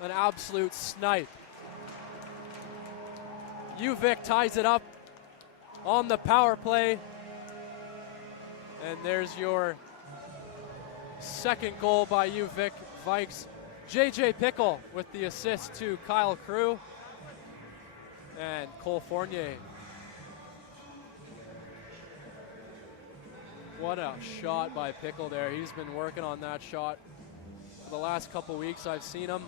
An absolute snipe. UVic ties it up on the power play. And there's your second goal by UVic Vikes. JJ Pickle with the assist to Kyle Crew. And Cole Fournier. What a shot by Pickle there. He's been working on that shot for the last couple weeks. I've seen him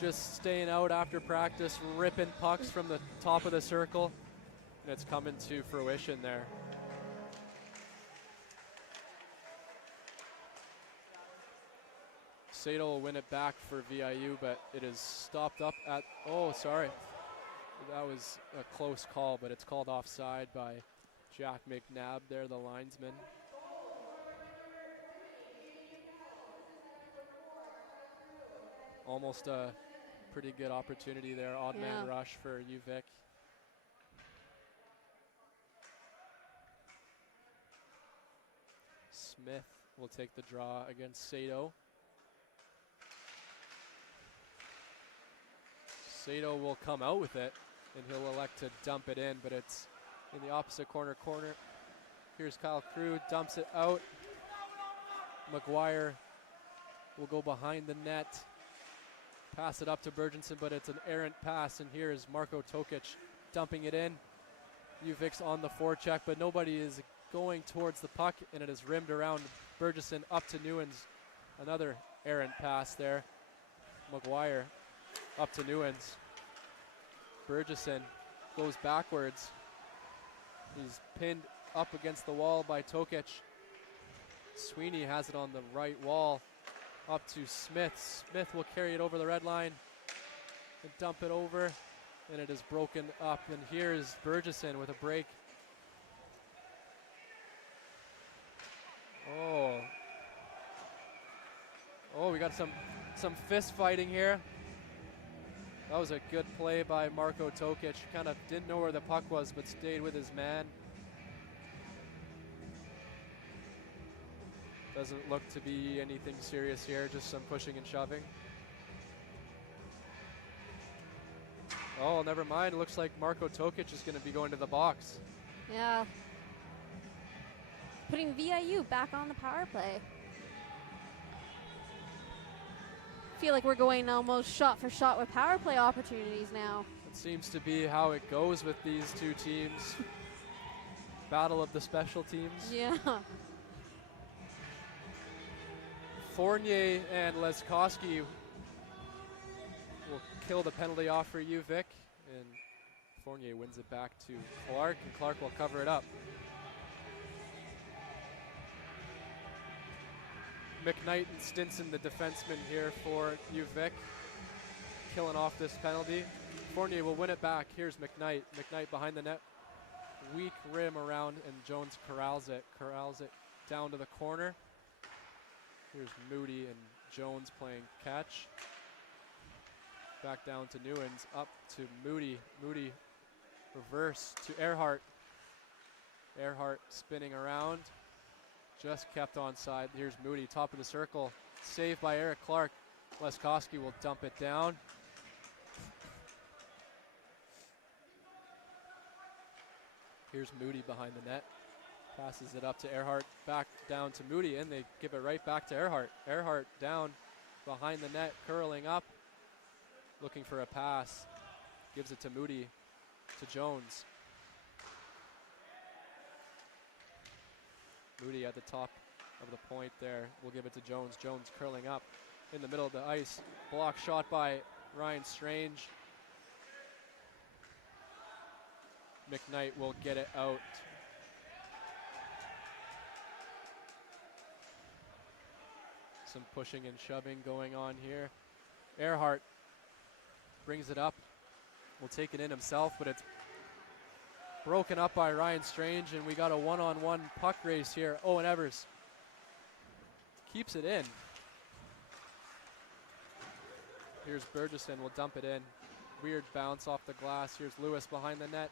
just staying out after practice, ripping pucks from the top of the circle. And it's coming to fruition there. Sato will win it back for VIU, but it is stopped up at, oh, sorry. That was a close call, but it's called offside by Jack McNabb there, the linesman. Almost a pretty good opportunity there. Odd man rush for UVic. Smith will take the draw against Sato. Sato will come out with it, and he'll elect to dump it in, but it's in the opposite corner. Here's Kyle Crew, dumps it out. McGuire will go behind the net. Pass it up to Bergensen, but it's an errant pass, and here is Marko Tokic dumping it in. UVic's on the forecheck, but nobody is going towards the puck, and it is rimmed around Bergensen up to Newens. Another errant pass there. McGuire up to Newens. Bergensen goes backwards. He's pinned up against the wall by Tokic. Sweeney has it on the right wall. Up to Smith. Smith will carry it over the red line and dump it over, and it is broken up. And here's Bergensen with a break. Oh, we got some fist fighting here. That was a good play by Marko Tokic. Kind of didn't know where the puck was, but stayed with his man. Doesn't look to be anything serious here, just some pushing and shoving. Oh, never mind. Looks like Marko Tokic is going to be going to the box. Yeah. Putting VIU back on the power play. Feel like we're going almost shot for shot with power play opportunities now. It seems to be how it goes with these two teams. Battle of the special teams. Yeah. Fournier and Leskoski will kill the penalty off for UVic, and Fournier wins it back to Clark, and Clark will cover it up. McKnight and Stinson, the defenseman here for UVic, killing off this penalty. Fournier will win it back. Here's McKnight. McKnight behind the net. Weak rim around, and Jones corrals it down to the corner. Here's Moody and Jones playing catch. Back down to Newens, up to Moody. Moody reverse to Earhart. Earhart spinning around. Just kept onside. Here's Moody, top of the circle. Saved by Eric Clark. Leskoski will dump it down. Here's Moody behind the net. Passes it up to Earhart, back down to Moody, and they give it right back to Earhart. Earhart down behind the net, curling up, looking for a pass. Gives it to Moody, to Jones. Moody at the top of the point there. We'll give it to Jones. Jones curling up in the middle of the ice. Block shot by Ryan Strange. McKnight will get it out. Some pushing and shoving going on here. Earhart brings it up. Will take it in himself, but it's broken up by Ryan Strange, and we got a one-on-one puck race here. Owen Evers keeps it in. Here's Bergensen, will dump it in. Weird bounce off the glass. Here's Lewis behind the net.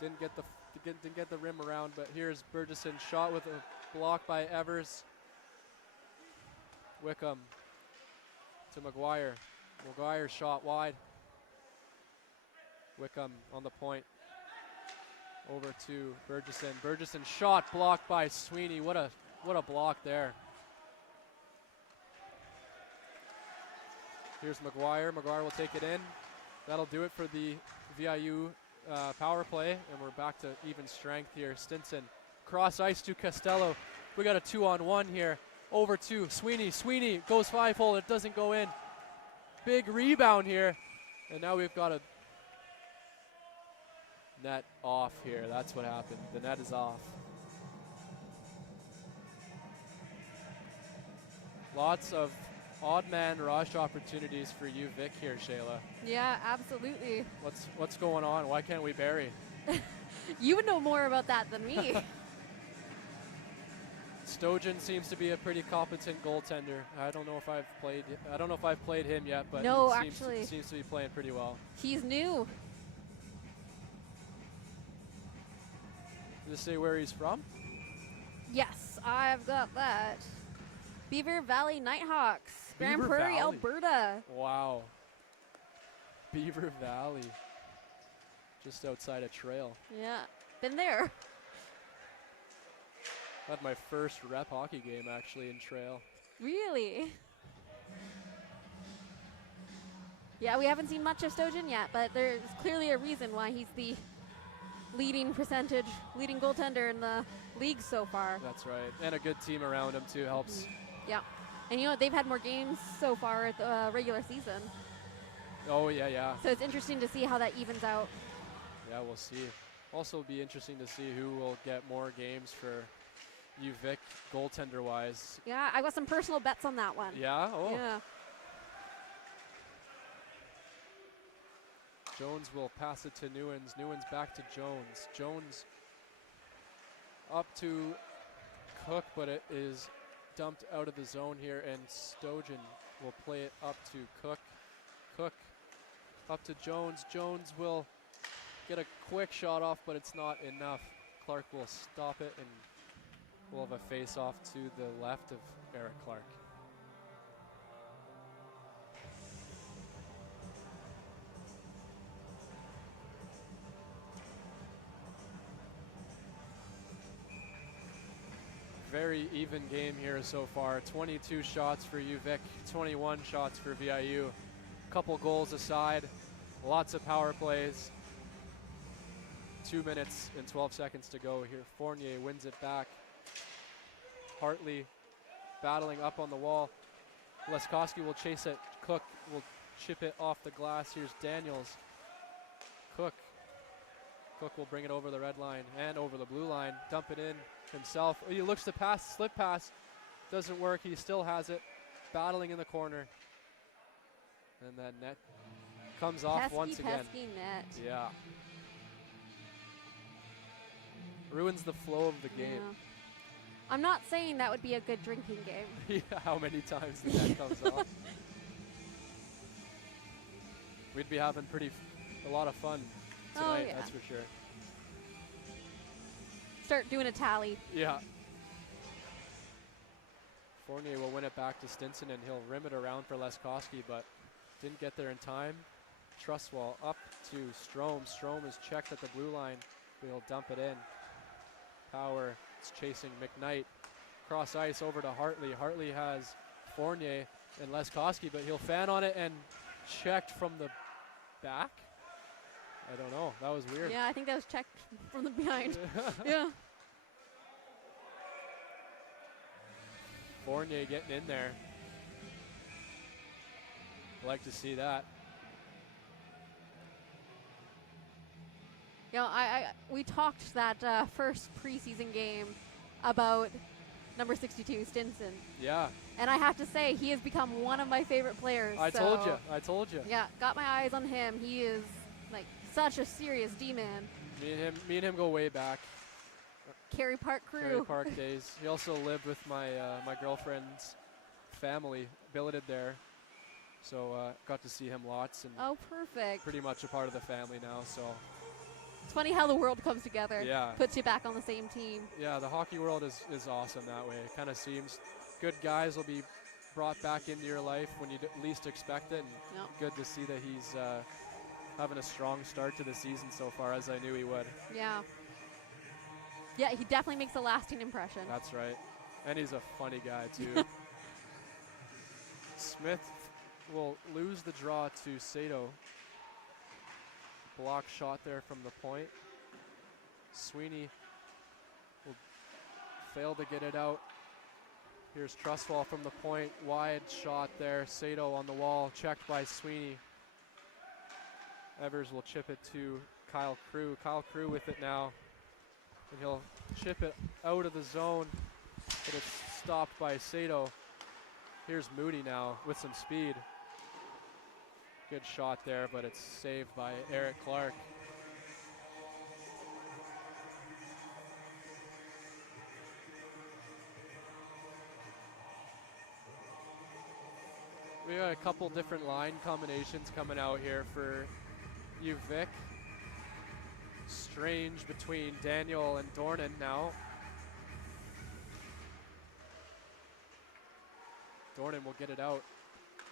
Didn't get the didn't get the rim around, but here's Burgess's shot with a block by Evers. Wickham to McGuire. McGuire shot wide. Wickham on the point. Over to Burgesson. Burgesson shot blocked by Sweeney. What a block there. Here's McGuire. McGuire will take it in. That'll do it for the VIU power play, and we're back to even strength here. Stinson cross ice to Costello. We got a 2-on-1 here. Over to Sweeney. Sweeney goes 5-hole. It doesn't go in. Big rebound here, and now we've got a net off here. That's what happened. The net is off. Lots of odd man rush opportunities for UVic here, Shayla. Yeah, absolutely. What's going on? Why can't we bury? You would know more about that than me. Stojan seems to be a pretty competent goaltender. I don't know if I've played him yet, but no, he actually, seems to be playing pretty well. He's new. Does it say where he's from? Yes, I've got that. Beaver Valley Nighthawks, Grand Beaver Prairie, Valley. Alberta. Wow. Beaver Valley. Just outside a trail. Yeah, been there. Had my first rep hockey game actually in trail. Really? Yeah, we haven't seen much of Stojan yet, but there's clearly a reason why he's the leading goaltender in the league so far. That's right. And a good team around him too helps. Yeah. And you know, they've had more games so far at the regular season. Oh, yeah. So it's interesting to see how that evens out. Yeah, we'll see. Also be interesting to see who will get more games for UVic goaltender-wise. Yeah, I got some personal bets on that one. Yeah? Oh. Yeah. Jones will pass it to Newens. Newens back to Jones. Jones up to Cook, but it is dumped out of the zone here, and Stojan will play it up to Cook. Cook up to Jones. Jones will get a quick shot off, but it's not enough. Clark will stop it, and we'll have a face-off to the left of Eric Clark. Very even game here so far. 22 shots for UVic, 21 shots for VIU. Couple goals aside, lots of power plays. 2 minutes and 12 seconds to go here. Fournier wins it back. Hartley battling up on the wall. Leskowski will chase it. Cook will chip it off the glass. Here's Daniels. Cook will bring it over the red line and over the blue line. Dump it in himself. He looks to pass, slip pass. Doesn't work. He still has it. Battling in the corner. And that net comes off once again. Pesky net. Yeah. Ruins the flow of the game. Yeah. I'm not saying that would be a good drinking game. Yeah, how many times the net comes off. We'd be having a lot of fun tonight, yeah. that's for sure. Start doing a tally. Yeah. Fournier will win it back to Stinson, and he'll rim it around for Leskowski, but didn't get there in time. Trustwall up to Strome. Strome is checked at the blue line. He'll dump it in. Power is chasing McKnight. Cross ice over to Hartley. Hartley has Fournier and Leskowski, but he'll fan on it and checked from the back. I don't know. That was weird. Yeah, I think that was checked from the behind. Yeah. Fournier getting in there. Like to see that. You know, we talked that first preseason game about number 62, Stinson. Yeah. And I have to say, he has become one of my favorite players. I told you. Yeah, got my eyes on him. He is like such a serious D-man. Me and him go way back. Cary Park crew. Cary Park days. He also lived with my my girlfriend's family, billeted there. So got to see him lots, and Oh, perfect. pretty much a part of the family now. So It's funny how the world comes together. Yeah. Puts you back on the same team. Yeah, the hockey world is awesome that way. It kind of seems good guys will be brought back into your life when you least expect it. And Yep. good to see that he's having a strong start to the season so far, as I knew he would. Yeah. Yeah, he definitely makes a lasting impression. That's right. And he's a funny guy, too. Smith will lose the draw to Sato. Block shot there from the point. Sweeney will fail to get it out. Here's Trustwall from the point. Wide shot there. Sato on the wall. Checked by Sweeney. Evers will chip it to Kyle Crew. Kyle Crew with it now. And he'll chip it out of the zone. But it's stopped by Sato. Here's Moody now with some speed. Good shot there, but it's saved by Eric Clark. We got a couple different line combinations coming out here for UVic. Strange between Daniel and Dornan now. Dornan will get it out.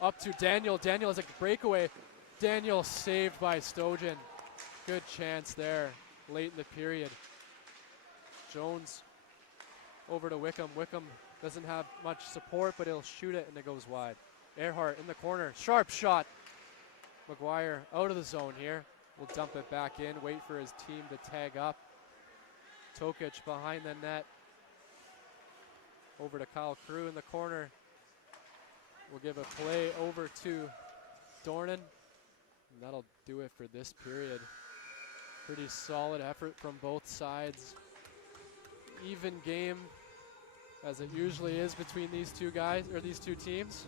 Up to Daniel. Daniel has a breakaway. Daniel saved by Stojan. Good chance there late in the period. Jones over to Wickham. Wickham doesn't have much support, but he'll shoot it and it goes wide. Earhart in the corner. Sharp shot. McGuire out of the zone here. Will dump it back in. Wait for his team to tag up. Tokic behind the net. Over to Kyle Crew in the corner. We'll give a play over to Dornan. And that'll do it for this period. Pretty solid effort from both sides. Even game, as it usually is between these two guys, or these two teams.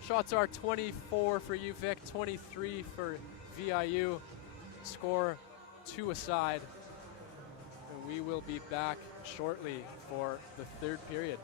Shots are 24 for UVic, 23 for VIU. Score 2 aside. And we will be back shortly for the third period.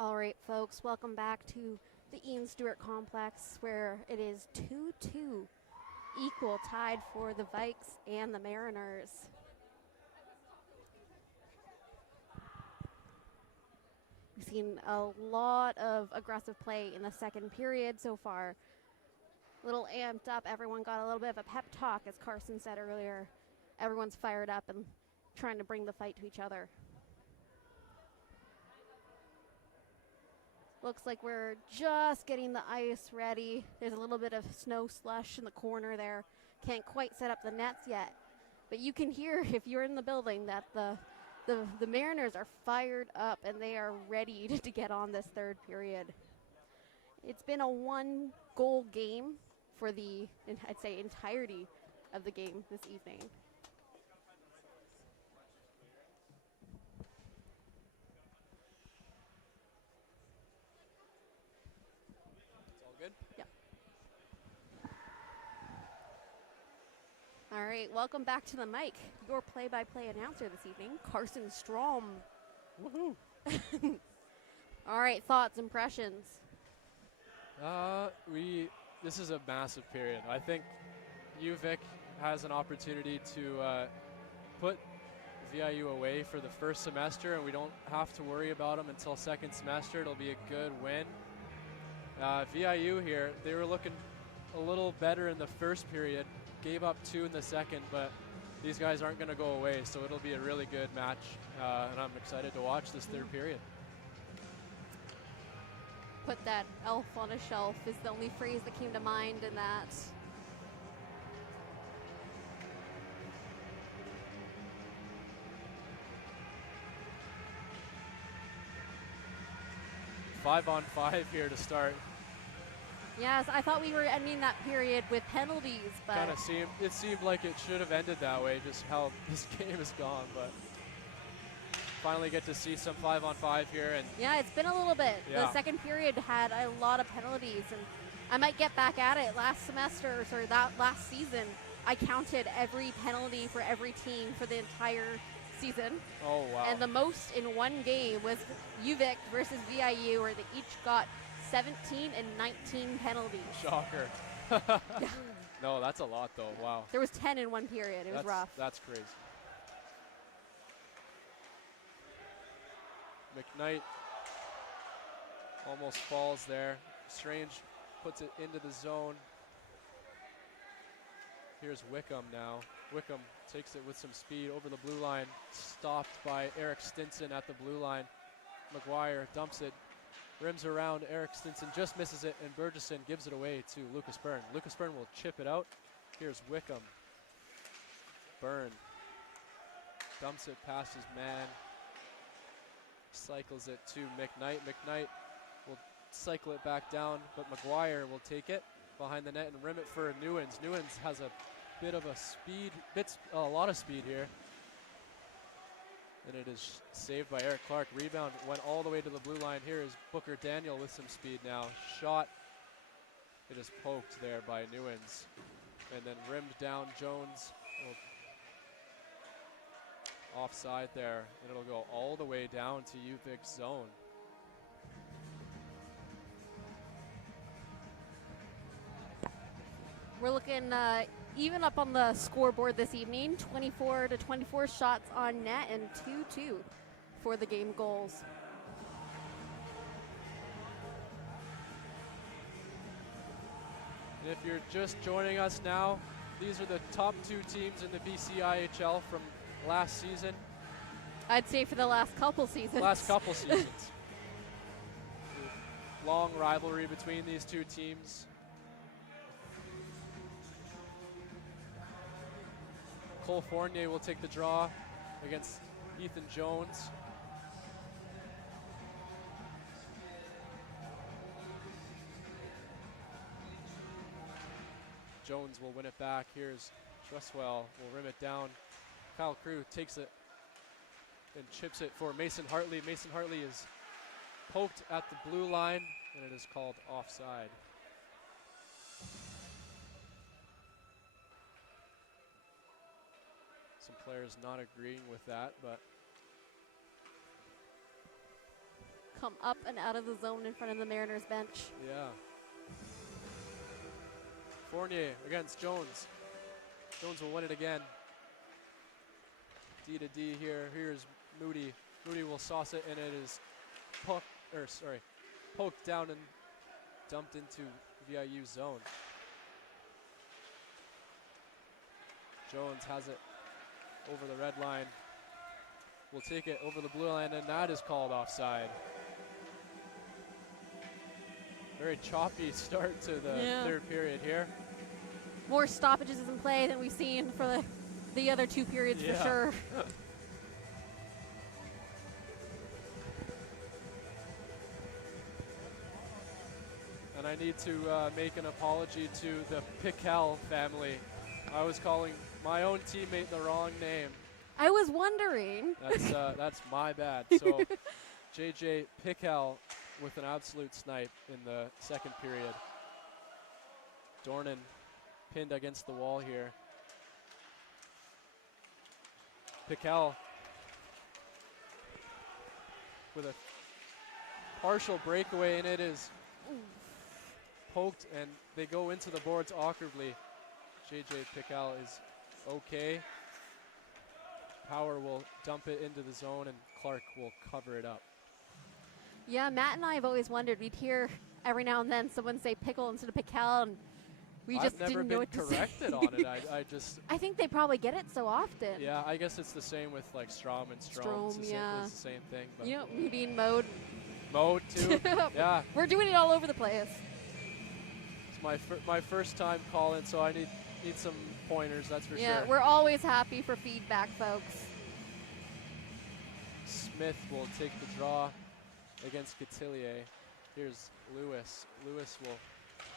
All right, folks, welcome back to the Ian Stewart Complex, where it is 2-2, equal, tied for the Vikes and the Mariners. We've seen a lot of aggressive play in the second period so far. A little amped up. Everyone got a little bit of a pep talk, as Carson said earlier. Everyone's fired up and trying to bring the fight to each other. Looks like we're just getting the ice ready. There's a little bit of snow slush in the corner there. Can't quite set up the nets yet. But you can hear, if you're in the building, that the Mariners are fired up and they are ready to get on this third period. It's been a one-goal game for the, I'd say, entirety of the game this evening. Good? Yep. All right, welcome back to the mic. Your play-by-play announcer this evening, Carson Strom. Woohoo! All right, thoughts, impressions. This is a massive period. I think UVic has an opportunity to put VIU away for the first semester, and we don't have to worry about them until second semester. It'll be a good win. VIU here, they were looking a little better in the first period, gave up 2 in the second, but these guys aren't going to go away, so it'll be a really good match, and I'm excited to watch this third period. Put that elf on a shelf is the only phrase that came to mind in that. Five on 5 here to start. Yes, I thought we were ending that period with penalties, but Kind of seemed like it should have ended that way, just how this game has gone, but finally get to see some 5 on 5 here. And yeah, it's been a little bit. Yeah. The second period had a lot of penalties, and I might get back at it. Last semester, or that last season, I counted every penalty for every team for the entire season. oh wow. And the most in one game was UVic versus VIU, where they each got 17 and 19 penalties. Shocker. No, that's a lot though. Wow. There was 10 in one period. It was rough. That's crazy. McKnight almost falls there. Strange puts it into the zone. Here's Wickham now. Wickham takes it with some speed over the blue line. Stopped by Eric Stinson at the blue line. McGuire dumps it. Rims around. Eric Stinson just misses it, and Burgesson gives it away to Lucas Byrne. Lucas Byrne will chip it out. Here's Wickham. Byrne dumps it past his man. Cycles it to McKnight. McKnight will cycle it back down, but McGuire will take it behind the net and rim it for Newens. Newens has a bit of a lot of speed here. And it is saved by Eric Clark. Rebound went all the way to the blue line. Here is Booker Daniel with some speed now. Shot. It is poked there by Newens. And then rimmed down. Jones will offside there, and it'll go all the way down to UVic's zone. We're looking even up on the scoreboard this evening, 24-24 shots on net and 2-2 for the game goals. And if you're just joining us now, these are the top 2 teams in the BCIHL from last season. I'd say for the last couple seasons. Long rivalry between these 2 teams. Cole Fournier will take the draw against Ethan Jones. Jones will win it back. Here's Truswell will rim it down. Kyle Crew takes it and chips it for Mason Hartley. Mason Hartley is poked at the blue line, and it is called offside. Some players not agreeing with that, but come up and out of the zone in front of the Mariners bench. Yeah. Fournier against Jones. Jones will win it again. D to D here. Here's Moody. Moody will sauce it, and it is poked down and dumped into VIU zone. Jones has it over the red line. Will take it over the blue line, and that is called offside. Very choppy start to the third period here. More stoppages in play than we've seen for the other 2 periods for sure. And I need to make an apology to the Pichel family. I was calling my own teammate the wrong name. I was wondering. That's my bad. So JJ Pichel with an absolute snipe in the second period. Dornan pinned against the wall here. Pichel with a partial breakaway, and it is poked, and they go into the boards awkwardly. JJ Pichel is okay. Power will dump it into the zone, and Clark will cover it up. Yeah, Matt and I have always wondered. We'd hear every now and then someone say pickle instead of Pichel, and we just didn't know what to say. I've never been corrected on it. I think they probably get it so often. Yeah, I guess it's the same with like Strom and Strom. It's the same thing. But you know, me being Mode. Mode too. Yeah. We're doing it all over the place. It's my first time calling, so I need some pointers, that's for sure. Yeah, we're always happy for feedback, folks. Smith will take the draw against Cotillier. Here's Lewis. Lewis will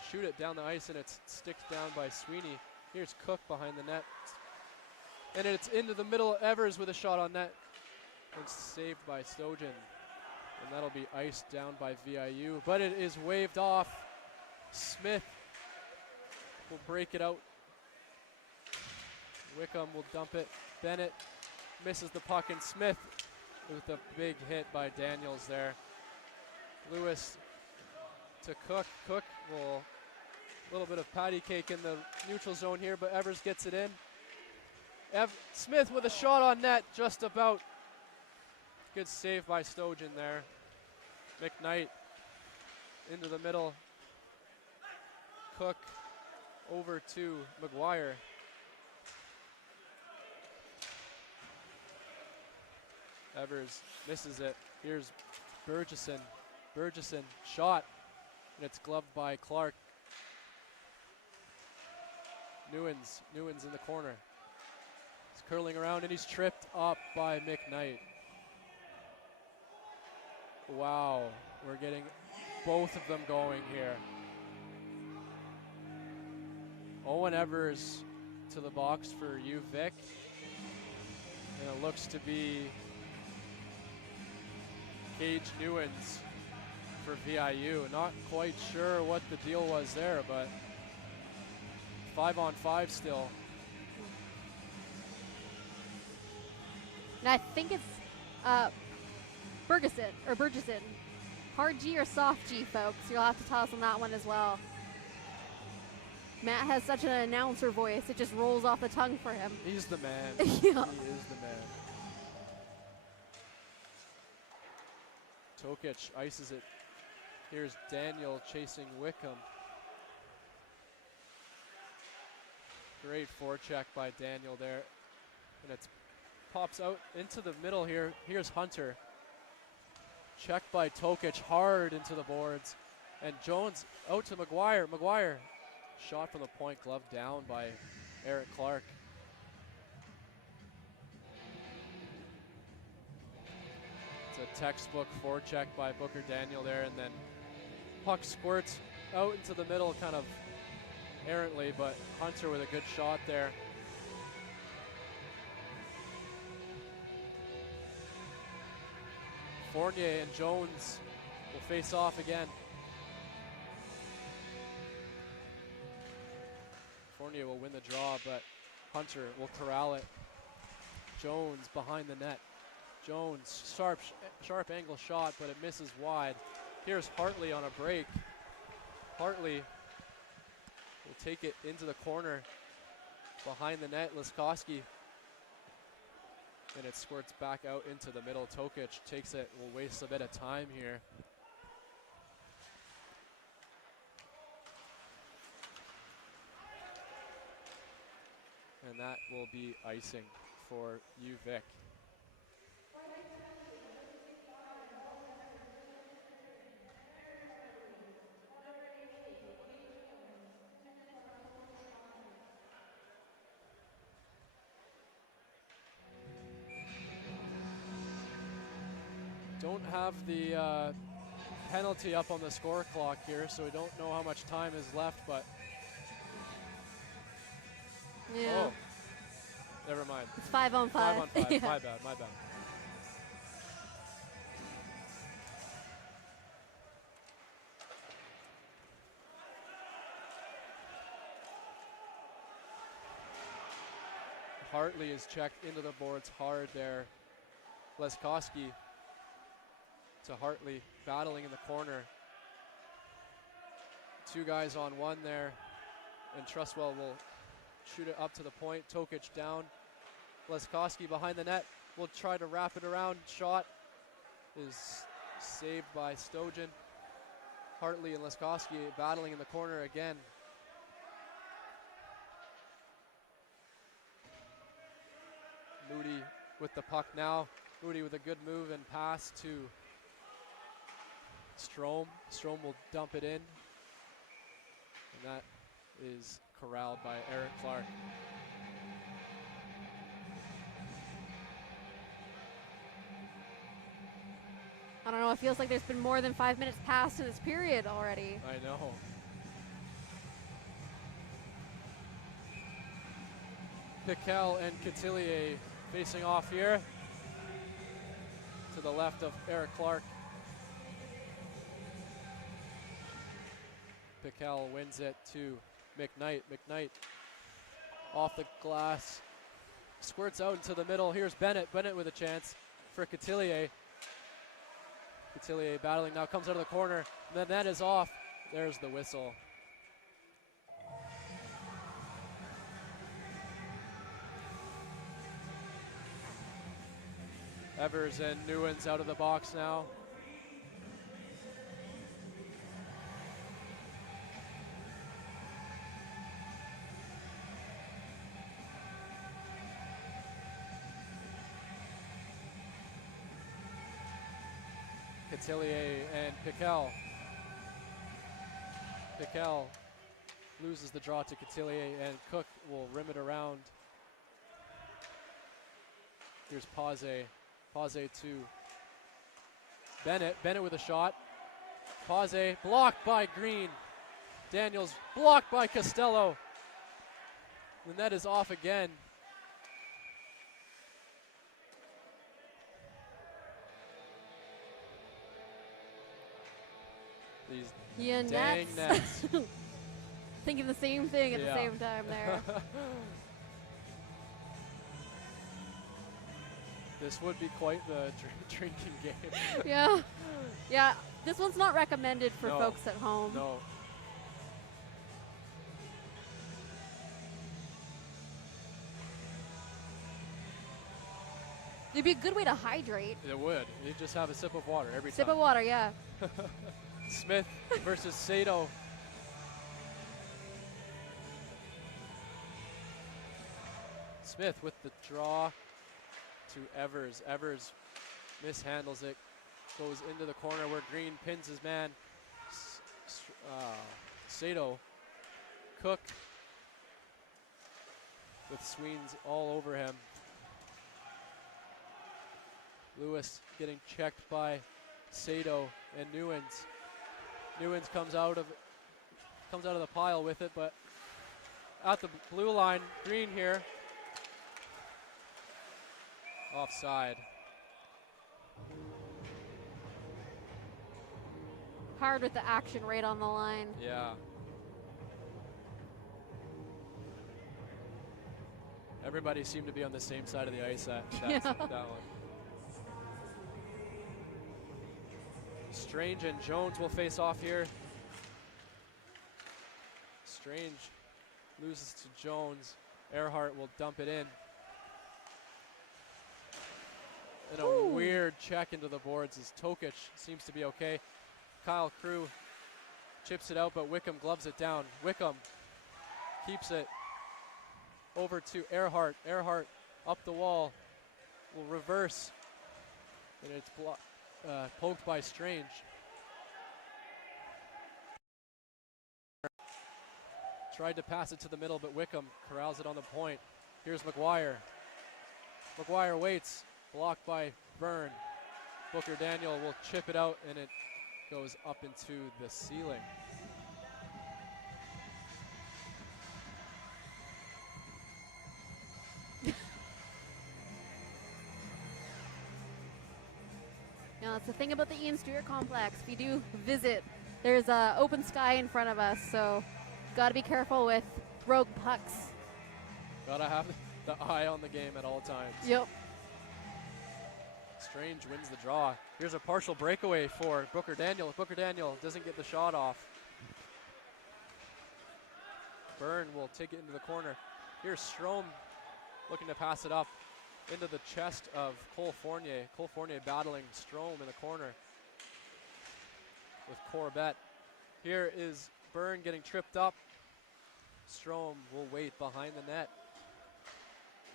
shoot it down the ice, and it's sticked down by Sweeney. Here's Cook behind the net. And it's into the middle. Evers with a shot on net. And saved by Stojan. And that'll be iced down by VIU. But it is waved off. Smith will break it out. Wickham will dump it. Bennett misses the puck, and Smith with a big hit by Daniels there. Lewis to Cook. Cook will a little bit of patty cake in the neutral zone here, but Evers gets it in. Smith with a shot on net, just about. Good save by Stojan there. McKnight into the middle. Cook over to McGuire. Evers misses it. Here's Burgesson. Burgesson shot, and it's gloved by Clark. Newens in the corner. He's curling around, and he's tripped up by McKnight. Wow, we're getting both of them going here. Owen Evers to the box for UVic, and it looks to be Cage Newens for VIU. Not quite sure what the deal was there, but 5-on-5 still. And I think it's Burgesson. Hard G or soft G, folks. You'll have to tell us on that one as well. Matt has such an announcer voice, it just rolls off the tongue for him. He's the man. Yeah. He is the man. Tokic ices it. Here's Daniel chasing Wickham. Great forecheck by Daniel there. And it pops out into the middle here. Here's Hunter. Checked by Tokic hard into the boards. And Jones out to McGuire. McGuire shot from the point, gloved down by Eric Clark. It's a textbook forecheck by Booker Daniel there, and then puck squirts out into the middle kind of errantly, but Hunter with a good shot there. Fournier and Jones will face off again. Fournier will win the draw, but Hunter will corral it. Jones behind the net. Jones, sharp angle shot, but it misses wide. Here's Hartley on a break. Hartley will take it into the corner behind the net. Laskowski. And it squirts back out into the middle. Tokic takes it, will waste a bit of time here. And that will be icing for UVic. Don't have the penalty up on the score clock here, so we don't know how much time is left, but Yeah. oh, never mind. It's 5 on 5. 5 on 5, Yeah. my bad. Hartley is checked into the boards hard there. Laskowski to Hartley, battling in the corner. Two guys on one there, and Trustwell will shoot it up to the point. Tokic down. Laskowski behind the net will try to wrap it around. Shot is saved by Stojan. Hartley and Laskowski battling in the corner again. Moody with the puck now. Moody with a good move and pass to Strome. Strome will dump it in. And that is corralled by Eric Clark. I don't know, it feels like there's been more than 5 minutes passed in this period already. I know. Piquel and Cotillier facing off here. To the left of Eric Clark. Piquel wins it to McKnight. McKnight off the glass. Squirts out into the middle. Here's Bennett. Bennett with a chance for Cotillier. Cotillier battling now, comes out of the corner. And then that is off. There's the whistle. Evers and Newens out of the box now. Cotillier and Piquel. Piquel loses the draw to Cotillier, and Cook will rim it around. Here's Pause. Pause to Bennett. Bennett with a shot. Pause blocked by Green. Daniels blocked by Costello. The net is off again. These Yeah, dang nets. Thinking the same thing at the Yeah. same time there. This would be quite the drinking game. Yeah. Yeah. This one's not recommended for No. folks at home. No. It'd be a good way to hydrate. It would. You just have a sip of water every Sip time. of water, yeah. Smith versus Sato. Smith with the draw to Evers. Evers mishandles it. Goes into the corner where Green pins his man. Sato. Cook with Sweens all over him. Lewis getting checked by Sato and Newens. Newens comes out of the pile with it, but at the blue line, Green here. Offside. Hard with the action right on the line. Yeah. Everybody seemed to be on the same side of the ice that one. Strange and Jones will face off here. Strange loses to Jones. Earhart will dump it in. And a Ooh. weird check into the boards as Tokic seems to be okay. Kyle Crew chips it out, but Wickham gloves it down. Wickham keeps it over to Earhart. Earhart up the wall, will reverse, and it's poked by Strange. Tried to pass it to the middle, but Wickham corrals it on the point. Here's McGuire. McGuire waits, blocked by Byrne. Booker Daniel will chip it out, and it goes up into the ceiling. Now, that's the thing about the Ian Stewart complex. If you do visit, there's open sky in front of us, so got to be careful with rogue pucks. Gotta have the eye on the game at all times. Yep. Strange wins the draw. Here's a partial breakaway for Booker Daniel. Booker Daniel doesn't get the shot off. Byrne will take it into the corner. Here's Strome looking to pass it up into the chest of Cole Fournier. Cole Fournier battling Strome in the corner with Corbett. Here is Byrne getting tripped up. Strome will wait behind the net.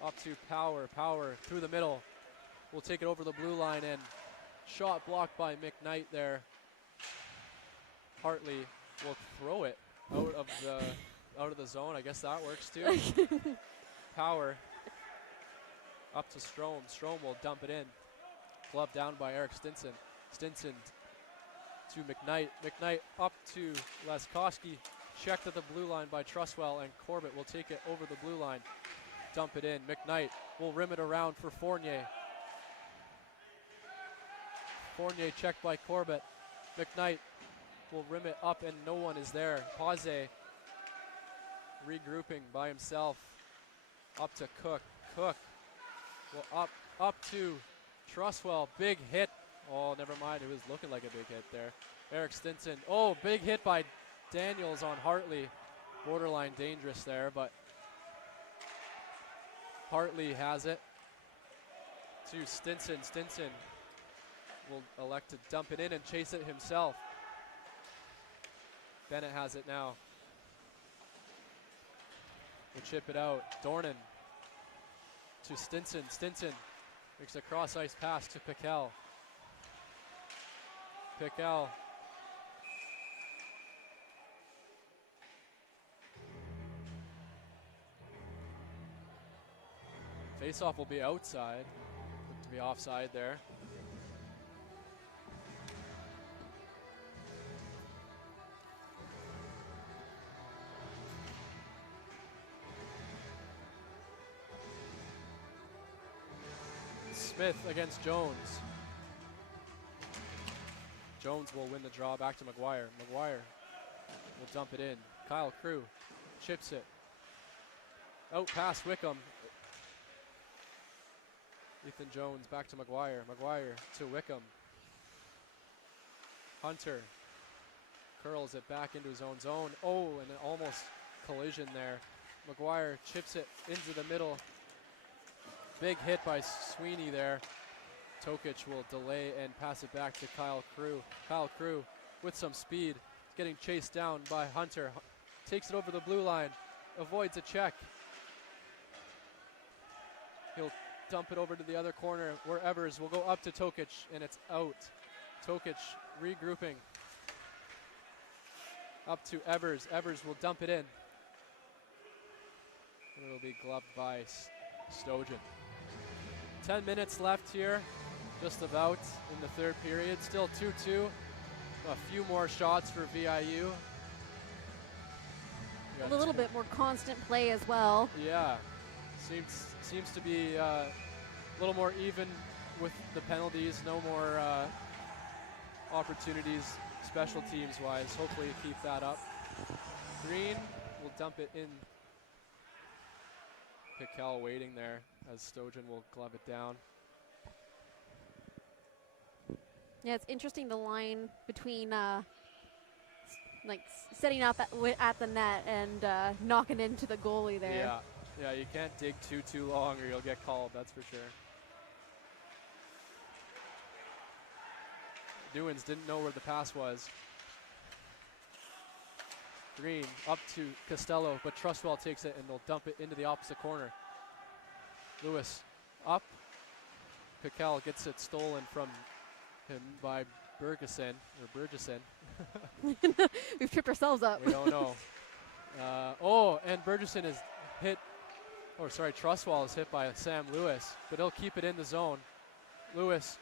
Up to Power. Power through the middle. Will take it over the blue line, and shot blocked by McKnight there. Hartley will throw it out of the zone. I guess that works too. Power up to Strome. Strome will dump it in. Glove down by Eric Stinson. Stinson to McKnight. McKnight up to Laskowski. Checked at the blue line by Truswell, and Corbett will take it over the blue line. Dump it in. McKnight will rim it around for Fournier. Fournier checked by Corbett. McKnight will rim it up, and no one is there. Pause regrouping by himself. Up to Cook. Cook will up to Truswell. Big hit. Oh, never mind. It was looking like a big hit there. Eric Stinson. Oh, big hit by Daniels on Hartley. Borderline dangerous there, but Hartley has it to Stinson. Stinson will elect to dump it in and chase it himself. Bennett has it now. Will chip it out. Dornan to Stinson. Stinson makes a cross-ice pass to Piquel. Piquel. Face-off will be outside. Look to be offside there. Smith against Jones. Jones will win the draw back to McGuire. McGuire will dump it in. Kyle Crew chips it. Out past Wickham. Ethan Jones back to McGuire. McGuire to Wickham. Hunter curls it back into his own zone. Oh, and an almost collision there. McGuire chips it into the middle. Big hit by Sweeney there. Tokic will delay and pass it back to Kyle Crew. Kyle Crew with some speed, getting chased down by Hunter. Takes it over the blue line, avoids a check. He'll dump it over to the other corner where Evers will go up to Tokic, and it's out. Tokic regrouping. Up to Evers. Evers will dump it in. And it'll be gloved by Stojan. 10 minutes left here, just about in the third period. Still 2-2. A few more shots for VIU. A little bit more constant play as well. Yeah, seems to be a little more even with the penalties. No more opportunities special teams wise. Hopefully keep that up. Green will dump it in. Piquel waiting there as Stojan will glove it down. Yeah, it's interesting the line between like setting up at the net and knocking into the goalie there. Yeah, yeah, you can't dig too long or you'll get called, that's for sure. Dewins didn't know where the pass was. Green up to Costello, but Trustwell takes it and they'll dump it into the opposite corner. Lewis up. Piquel gets it stolen from him by Burgesson. We've tripped ourselves up. We don't know. And Burgesson is hit, Trustwell is hit by Sam Lewis, but he'll keep it in the zone. Lewis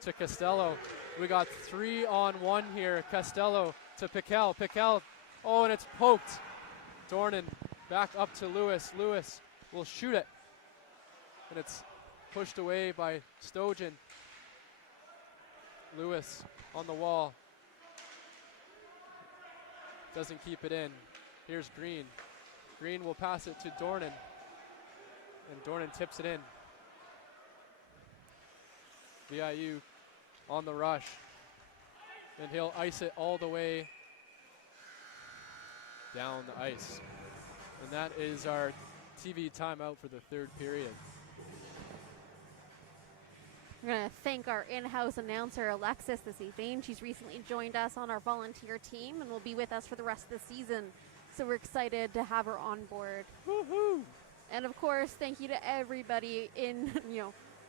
to Costello. We got 3-on-1 here. Costello to Piquel. Piquel, and it's poked. Dornan back up to Lewis. Lewis will shoot it. And it's pushed away by Stojan. Lewis on the wall. Doesn't keep it in. Here's Green. Green will pass it to Dornan. And Dornan tips it in. VIU on the rush. And he'll ice it all the way down the ice. And that is our TV timeout for the third period. We're going to thank our in-house announcer, Alexis, this evening. She's recently joined us on our volunteer team and will be with us for the rest of the season. So we're excited to have her on board. Woohoo! And of course, thank you to everybody in,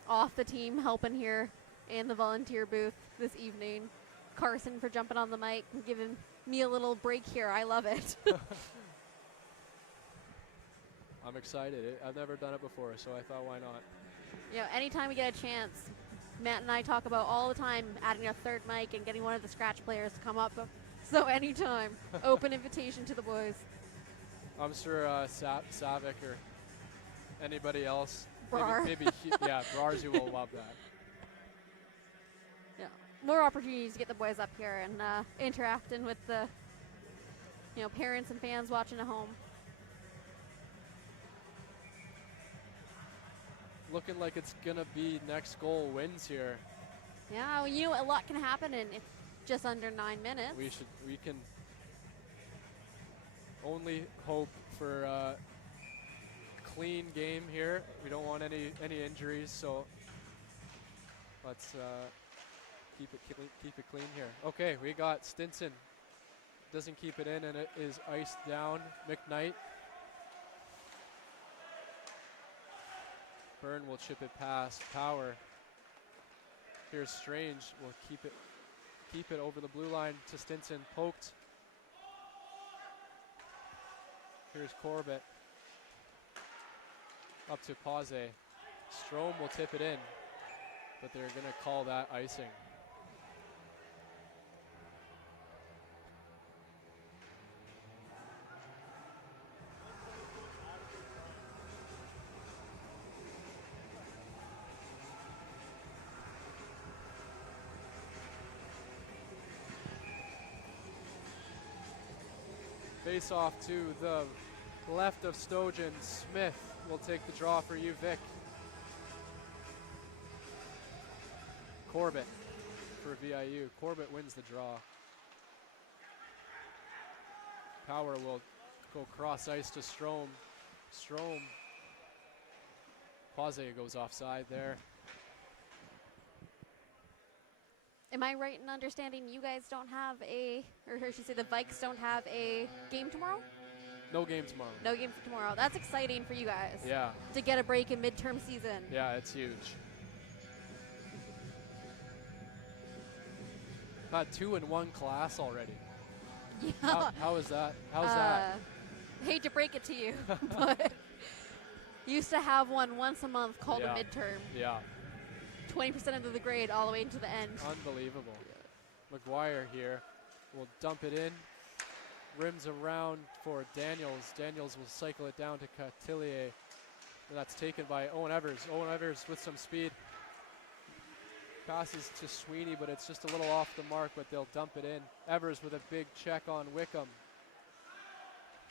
off the team helping here in the volunteer booth this evening. Carson for jumping on the mic and giving me a little break here. I love it. I'm excited. I've never done it before, so I thought, why not? Anytime we get a chance, Matt and I talk about all the time adding a third mic and getting one of the scratch players to come up. So anytime, open invitation to the boys. I'm sure Savic or anybody else, Brar. maybe Brarzu will love that. Yeah, more opportunities to get the boys up here and interacting with the parents and fans watching at home. Looking like it's gonna be next goal wins here. Yeah, a lot can happen in just under 9 minutes. We can only hope for a clean game here. We don't want any injuries, so let's keep it clean here. Okay, we got Stinson. Doesn't keep it in, and it is iced down. McKnight. Byrne will chip it past Power. Here's Strange. Will keep it over the blue line to Stinson. Poked. Here's Corbett. Up to Pause. Strome will tip it in, but they're going to call that icing. Face off to the left of Stojan. Smith will take the draw for UVic. Corbett for VIU. Corbett wins the draw. Power will go cross ice to Strome. Strome. Pause goes offside there. Am I right in understanding you guys don't have or I should say the Vikes don't have a game tomorrow? No game tomorrow. No game for tomorrow. That's exciting for you guys. Yeah. To get a break in midterm season. Yeah, it's huge. Got 2 in one class already. Yeah. How is that? How's that? Hate to break it to you, but used to have one once a month called a midterm. Yeah. 20% of the grade all the way into the end. Unbelievable. McGuire here will dump it in. Rims around for Daniels. Daniels will cycle it down to Cotillier. That's taken by Owen Evers. Owen Evers with some speed. Passes to Sweeney, but it's just a little off the mark, but they'll dump it in. Evers with a big check on Wickham.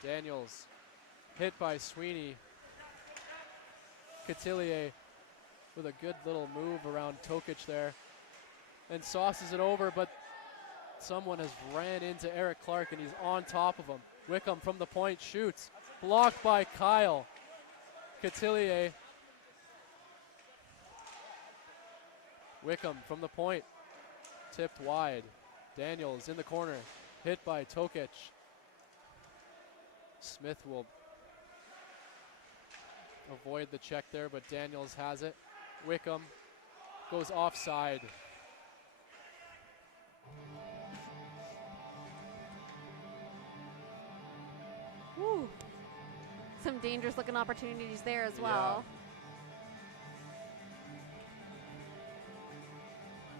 Daniels hit by Sweeney. Cotillier with a good little move around Tokic there. and sauces it over, but someone has ran into Eric Clark and he's on top of him. Wickham from the point shoots. Blocked by Kyle Cotillier. Wickham from the point. Tipped wide. Daniels in the corner. Hit by Tokic. Smith will avoid the check there, but Daniels has it. Wickham goes offside. Woo. Some dangerous looking opportunities there as well.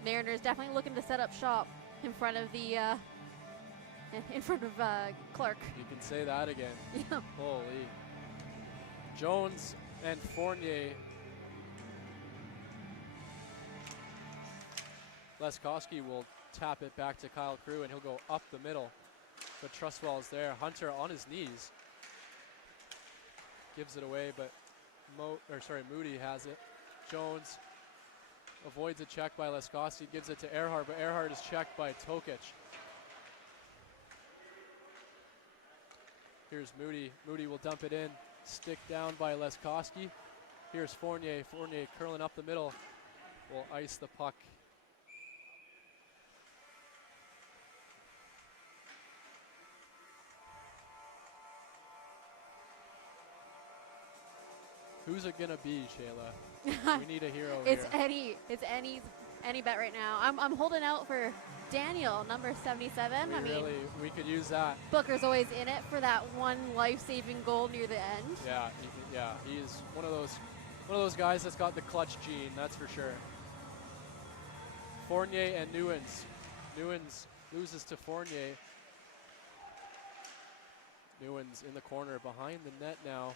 Mariners definitely looking to set up shop in front of the Clark. You can say that again. Yeah. Holy. Jones and Fournier. Leskowski will tap it back to Kyle Crew and he'll go up the middle. But Trustwell's there. Hunter on his knees. Gives it away, but Moody has it. Jones avoids a check by Leskowski, gives it to Earhart, but Earhart is checked by Tokic. Here's Moody. Moody will dump it in. Stick down by Leskowski. Here's Fournier. Fournier curling up the middle. Will ice the puck. Who's it gonna be, Shayla? We need a hero It's here. Eddie. It's any bet right now. I'm holding out for Daniel, number 77. We could use that. Booker's always in it for that one life-saving goal near the end. Yeah, he's one of those guys that's got the clutch gene, that's for sure. Fournier and Newens. Newens loses to Fournier. Newens in the corner behind the net now.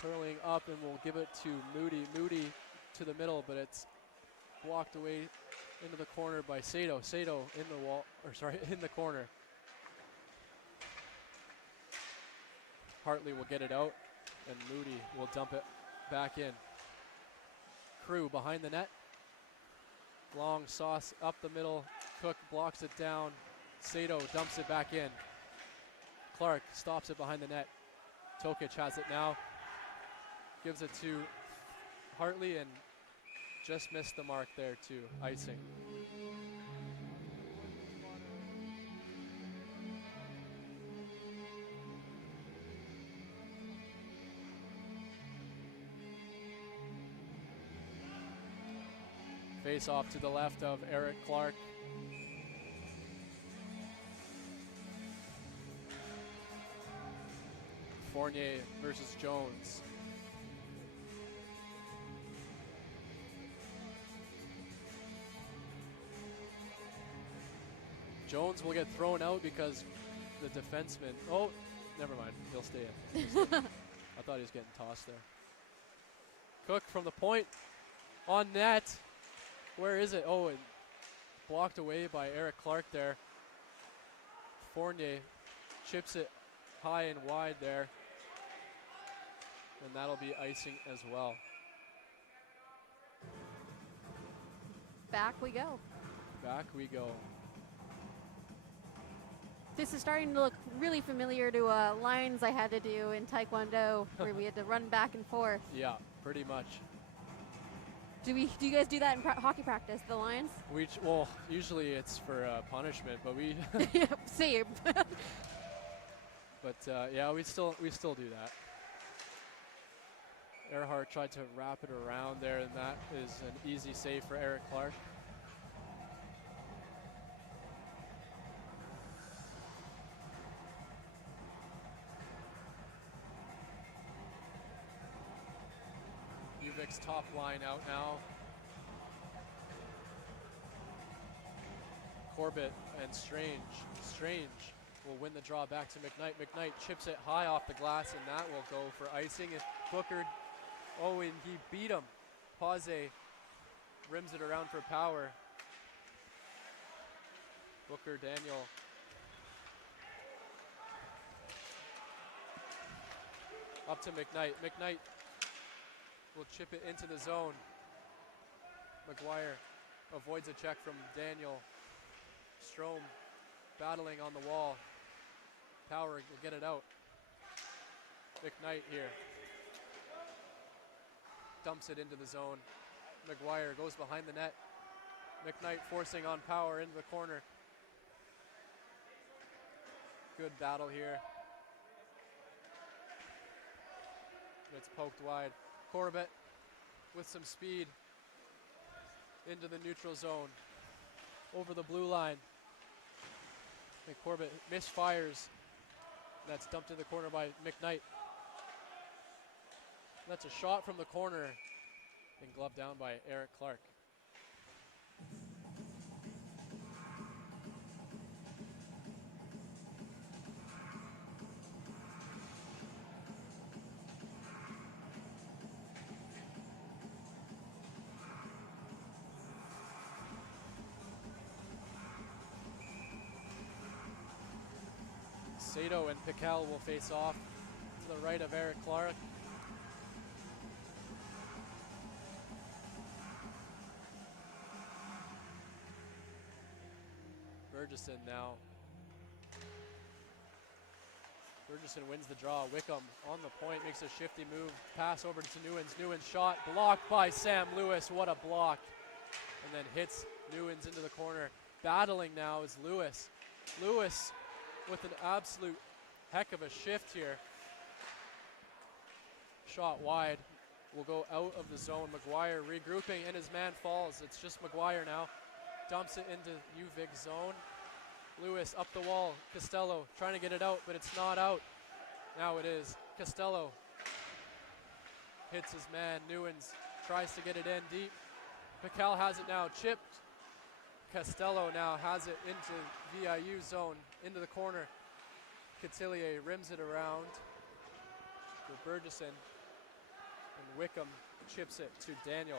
Curling up and we'll give it to Moody. Moody to the middle, but it's blocked away into the corner by Sato. Sato in the corner. Hartley will get it out and Moody will dump it back in. Crew behind the net. Long sauce up the middle. Cook blocks it down. Sato dumps it back in. Clark stops it behind the net. Tokic has it now. Gives it to Hartley and just missed the mark there too. Icing. Face off to the left of Eric Clark. Fournier versus Jones. Jones will get thrown out because the defenseman. Oh, never mind. He'll stay in. I thought he was getting tossed there. Cook from the point on net. Where is it? Oh, and blocked away by Eric Clark there. Fournier chips it high and wide there. And that'll be icing as well. Back we go. Back we go. This is starting to look really familiar to lines I had to do in Taekwondo where we had to run back and forth. Yeah, pretty much. Do you guys do that in hockey practice, the lines? Well, usually it's for punishment, but we. Same. But yeah, we still do that. Earhart tried to wrap it around there, and that is an easy save for Eric Clark. UVic's top line out now. Corbett and Strange. Strange will win the draw back to McKnight. McKnight chips it high off the glass, and that will go for icing. And Booker, oh, and he beat him. Pause rims it around for power. Booker, Daniel. Up to McKnight. McKnight will chip it into the zone. McGuire avoids a check from Daniel. Strom battling on the wall. Power will get it out. McKnight here. Dumps it into the zone. McGuire goes behind the net. McKnight forcing on Power into the corner. Good battle here. It's poked wide. Corbett with some speed into the neutral zone. Over the blue line. And Corbett misfires. That's dumped in the corner by McKnight. That's a shot from the corner and gloved down by Eric Clark. Sato and Piquel will face off to the right of Eric Clark. Burgesson now. Burgesson wins the draw. Wickham on the point, makes a shifty move. Pass over to Newens. Newens shot blocked by Sam Lewis. What a block. And then hits Newens into the corner. Battling now is Lewis. Lewis with an absolute heck of a shift here. Shot wide. Will go out of the zone. McGuire regrouping and his man falls. It's just McGuire now. Dumps it into UVic zone. Lewis up the wall. Costello trying to get it out, but it's not out. Now it is. Costello hits his man. Newens tries to get it in deep. Piquel has it now. Chipped. Costello now has it into VIU zone, into the corner. Cotillier rims it around for Burgesson. And Wickham chips it to Daniel.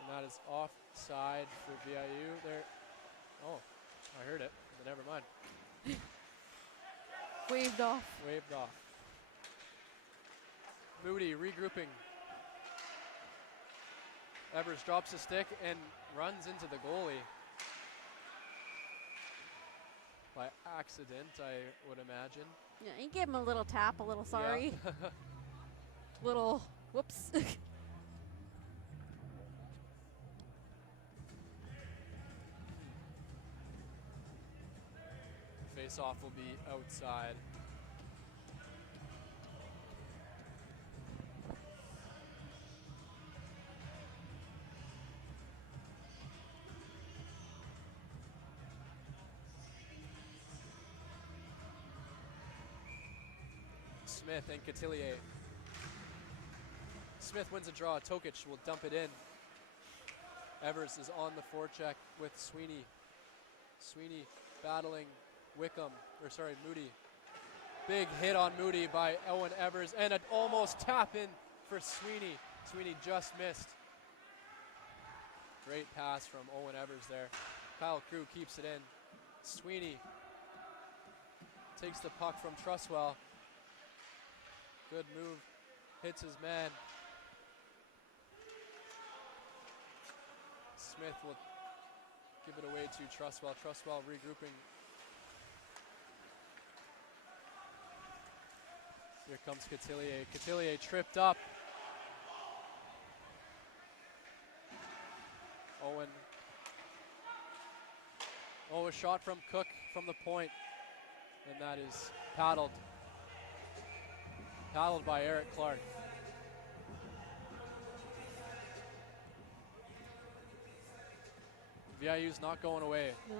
And that is offside for VIU there. Oh, I heard it, but never mind. Waved off. Waved off. Moody regrouping. Evers drops a stick and runs into the goalie. By accident, I would imagine. Yeah, you gave him a little tap, a little sorry. Yeah. Little whoops. Face-off will be outside. Smith and Cotillier. Smith wins a draw. Tokic will dump it in. Evers is on the forecheck with Sweeney. Sweeney battling Wickham, or sorry, Moody. Big hit on Moody by Owen Evers, and an almost tap in for Sweeney. Sweeney just missed. Great pass from Owen Evers there. Kyle Crew keeps it in. Sweeney takes the puck from Truswell. Good move, hits his man. Smith will give it away to Truswell. Truswell regrouping. Here comes Cotillier. Cotillier tripped up. Owen. Oh, a shot from Cook from the point. And that is paddled. Paddled by Eric Clark. VIU's not going away. No.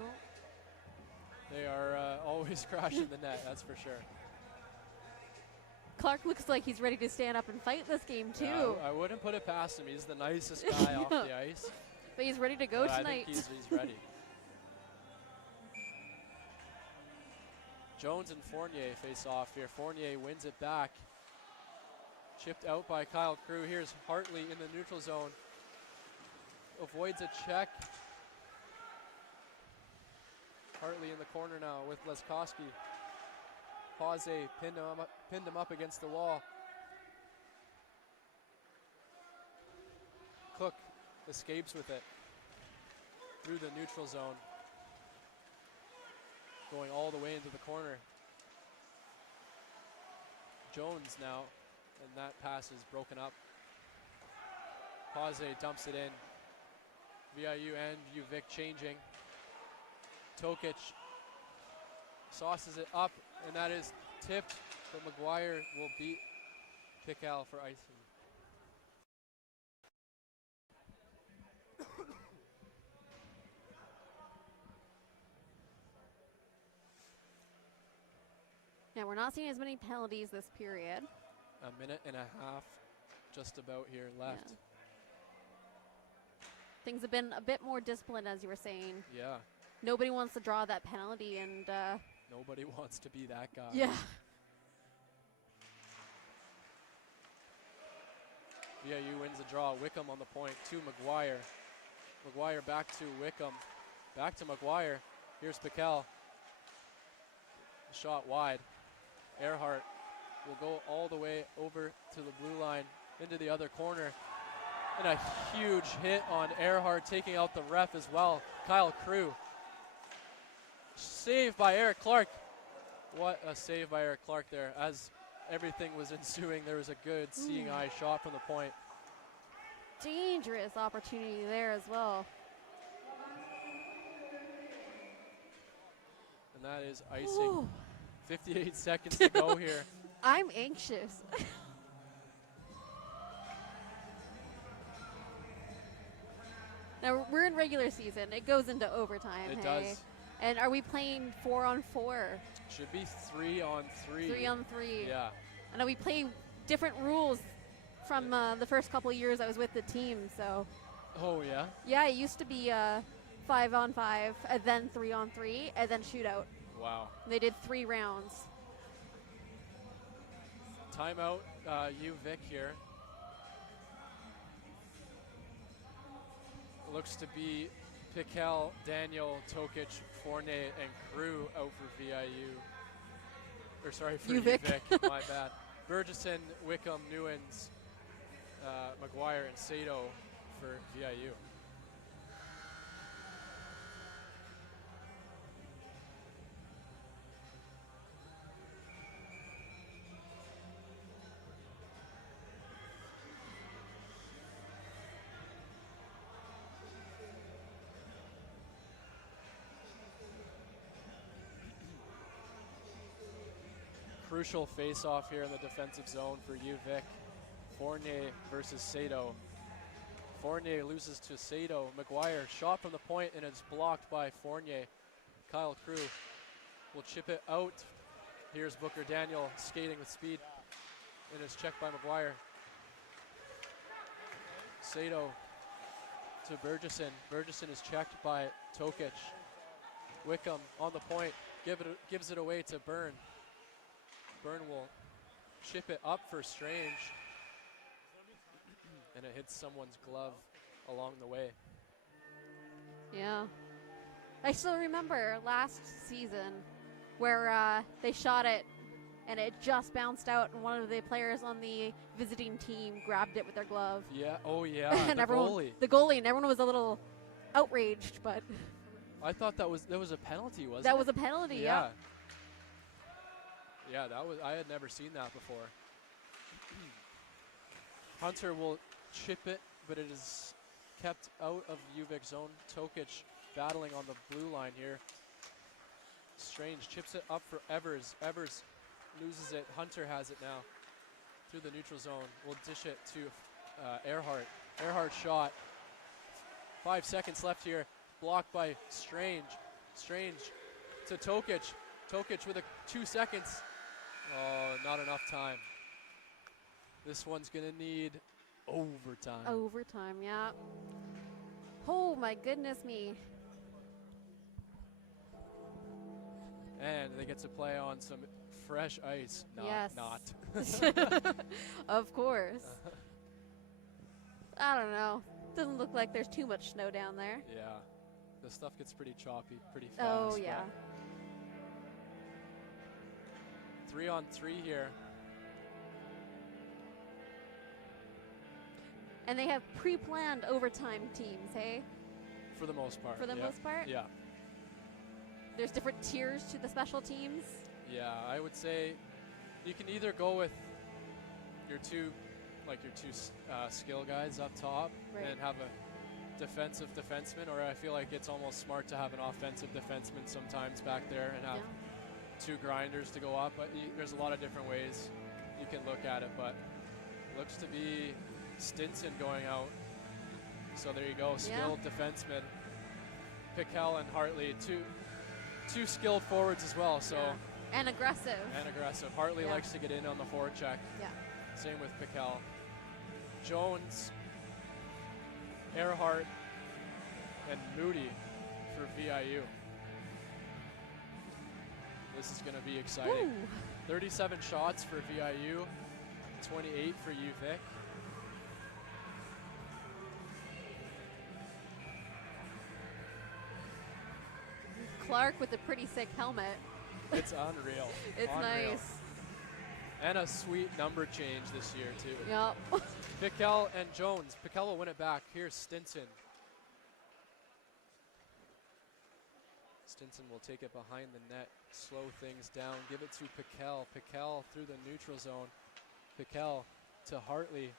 They are always crashing the net, that's for sure. Clark looks like he's ready to stand up and fight this game too. Yeah, I wouldn't put it past him. He's the nicest guy off the ice. But he's ready to go But tonight. I think he's ready. Jones and Fournier face off here. Fournier wins it back. Chipped out by Kyle Crew. Here's Hartley in the neutral zone. Avoids a check. Hartley in the corner now with Leskoski. Pause pinned him up against the wall. Cook escapes with it through the neutral zone, going all the way into the corner. Jones now, and that pass is broken up. Pause dumps it in. VIU and UVic changing. Tokic sauces it up, and that is tipped, but McGuire will beat Pickell for icing. Yeah, we're not seeing as many penalties this period. A minute and a half just about here left. Yeah. Things have been a bit more disciplined, as you were saying. Yeah. Nobody wants to draw that penalty, and Nobody wants to be that guy. yeah. VIU wins the draw. Wickham on the point to McGuire. McGuire back to Wickham. Back to McGuire. Here's Pickell. Shot wide. Earhart will go all the way over to the blue line into the other corner. And a huge hit on Earhart, taking out the ref as well. Kyle Crew. Saved by Eric Clark. What a save by Eric Clark there. As everything was ensuing, there was a good seeing eye shot from the point. Dangerous opportunity there as well. And that is icing. Ooh. 58 seconds to go here. I'm anxious. Now we're in regular season. It goes into overtime. It does. And are we playing 4-on-4? Should be 3-on-3. 3-on-3. Yeah. I know we play different rules from the first couple of years I was with the team. So. Oh yeah. Yeah, it used to be 5-on-5, and then 3-on-3, and then shootout. Wow. They did 3 rounds. Timeout, UVic here. Looks to be Pickell, Daniel, Tokic, Fournier, and Crew out for VIU. Or sorry, for UVic. My bad. Burgesson, Wickham, Newens, McGuire, and Sato for VIU. Crucial face-off here in the defensive zone for UVic. Fournier versus Sato. Fournier loses to Sato. McGuire shot from the point and it's blocked by Fournier. Kyle Crew will chip it out. Here's Booker Daniel skating with speed and it's checked by McGuire. Sato to Burgesson. Burgesson is checked by Tokic. Wickham on the point, gives it away to Byrne. Byrne will chip it up for Strange. And it hits someone's glove along the way. Yeah. I still remember last season where they shot it and it just bounced out and one of the players on the visiting team grabbed it with their glove. Yeah, oh yeah, and the goalie. The goalie, and everyone was a little outraged, but... I thought that was a penalty, wasn't it? That was a penalty, yeah. Yeah, I had never seen that before. Hunter will chip it, but it is kept out of UVic zone. Tokic battling on the blue line here. Strange chips it up for Evers. Evers loses it. Hunter has it now through the neutral zone. We'll dish it to Earhart. Earhart shot. 5 seconds left here. Blocked by Strange. Strange to Tokic. Tokic with 2 seconds. Oh, not enough time. This one's going to need overtime. Overtime, yeah. Oh, my goodness me. And they get to play on some fresh ice. Yes. Not. Of course. I don't know. Doesn't look like there's too much snow down there. Yeah. The stuff gets pretty choppy, pretty fast. Oh, yeah. 3-on-3 here. And they have pre-planned overtime teams, hey? For the most part. For the most part? Yeah. There's different tiers to the special teams. Yeah, I would say you can either go with your two skill guys up top Right. and have a defensive defenseman, or I feel like it's almost smart to have an offensive defenseman sometimes back there and have Yeah. two grinders to go up. But there's a lot of different ways you can look at it, but it looks to be Stinson going out. So there you go, skilled defenseman. Piquel and Hartley, two skilled forwards as well. So Yeah. And aggressive. and aggressive. Hartley Yeah. likes to get in on the forward check. Yeah. Same with Piquel. Jones, Earhart, and Moody for VIU. This is going to be exciting. Woo. 37 shots for VIU, 28 for UVic. Clark with a pretty sick helmet. It's unreal. It's Unreal. nice. And a sweet number change this year, too. Yep. Piquel and Jones. Piquel will win it back. Here's Stinson. Stinson will take it behind the net, slow things down, give it to Piquel. Piquel through the neutral zone. Piquel to Hartley.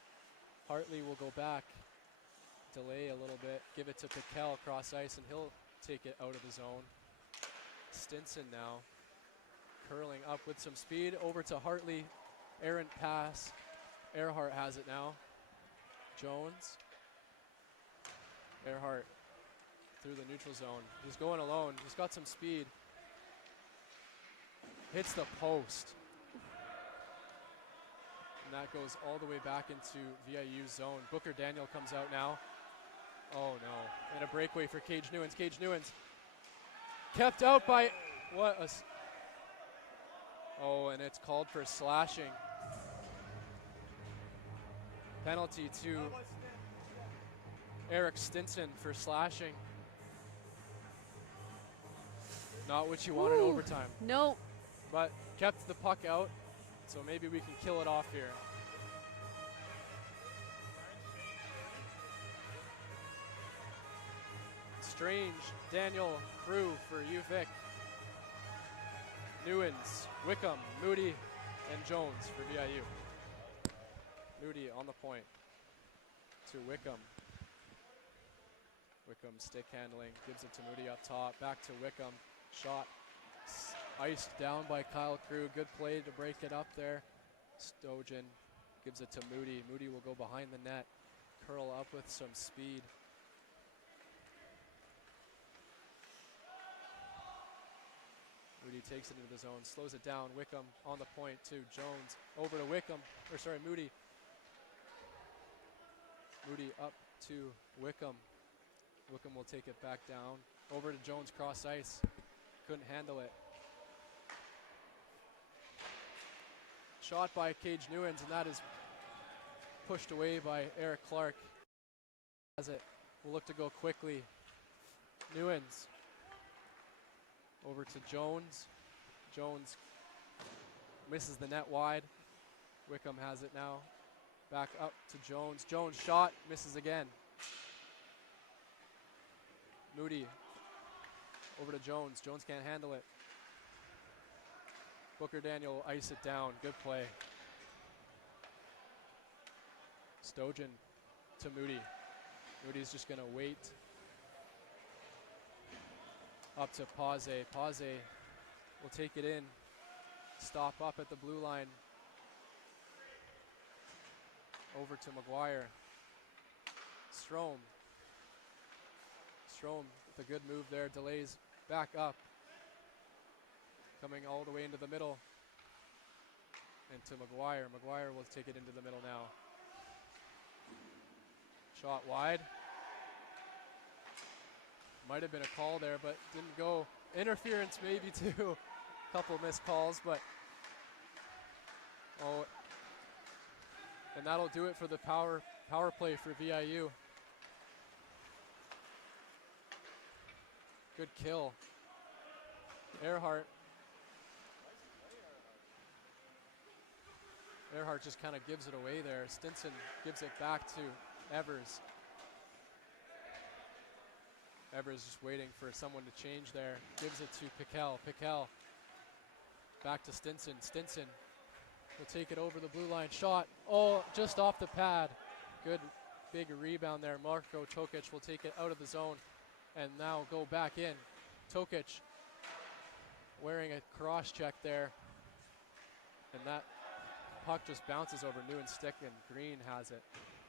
Hartley will go back, delay a little bit, give it to Piquel across ice, and he'll take it out of the zone. Stinson now curling up with some speed over to Hartley. Errant pass. Earhart has it now. Jones. Earhart through the neutral zone. He's going alone. He's got some speed. Hits the post. And that goes all the way back into VIU's zone. Booker Daniel comes out now. Oh no. And a breakaway for Cage Newens. Cage Newens kept out by what a oh, and it's called for slashing. Penalty to Eric Stinson for slashing. Not what you want in Ooh. overtime, Nope. but kept the puck out, so maybe we can kill it off here. Strange, Daniel, Crew for UVic. Newens, Wickham, Moody, and Jones for VIU. Moody on the point to Wickham. Wickham stick handling, gives it to Moody up top, back to Wickham. Shot iced down by Kyle Crew. Good play to break it up there. Stojan gives it to Moody. Moody will go behind the net, curl up with some speed. Moody takes it into the zone, slows it down. Wickham on the point to Jones. Over to Wickham, or sorry, Moody. Moody up to Wickham. Wickham will take it back down. Over to Jones, cross ice. Couldn't handle it. Shot by Cage Newens, and that is pushed away by Eric Clark. Has it. We'll look to go quickly. Newens. Over to Jones. Jones misses the net wide. Wickham has it now. Back up to Jones. Jones shot, misses again. Moody over to Jones. Jones can't handle it. Booker Daniel ice it down. Good play. Stojan to Moody. Moody's just going to wait. Up to Pause. Pause will take it in. Stop up at the blue line. Over to McGuire. Strome. Strome with a good move there. Delays back up. Coming all the way into the middle. And to McGuire. McGuire will take it into the middle now. Shot wide. Might have been a call there, but didn't go. Interference maybe too. Couple missed calls, but oh, and that'll do it for the power play for VIU. Good kill. Earhart just kind of gives it away there. Stinson gives it back to Evers. Evers just waiting for someone to change there. Gives it to Piquel. Piquel back to Stinson. Stinson will take it over the blue line. Shot. Oh, just off the pad. Good big rebound there. Marko Tokic will take it out of the zone and now go back in. Tokic wearing a cross check there. And that puck just bounces over Newen's stick and Green has it.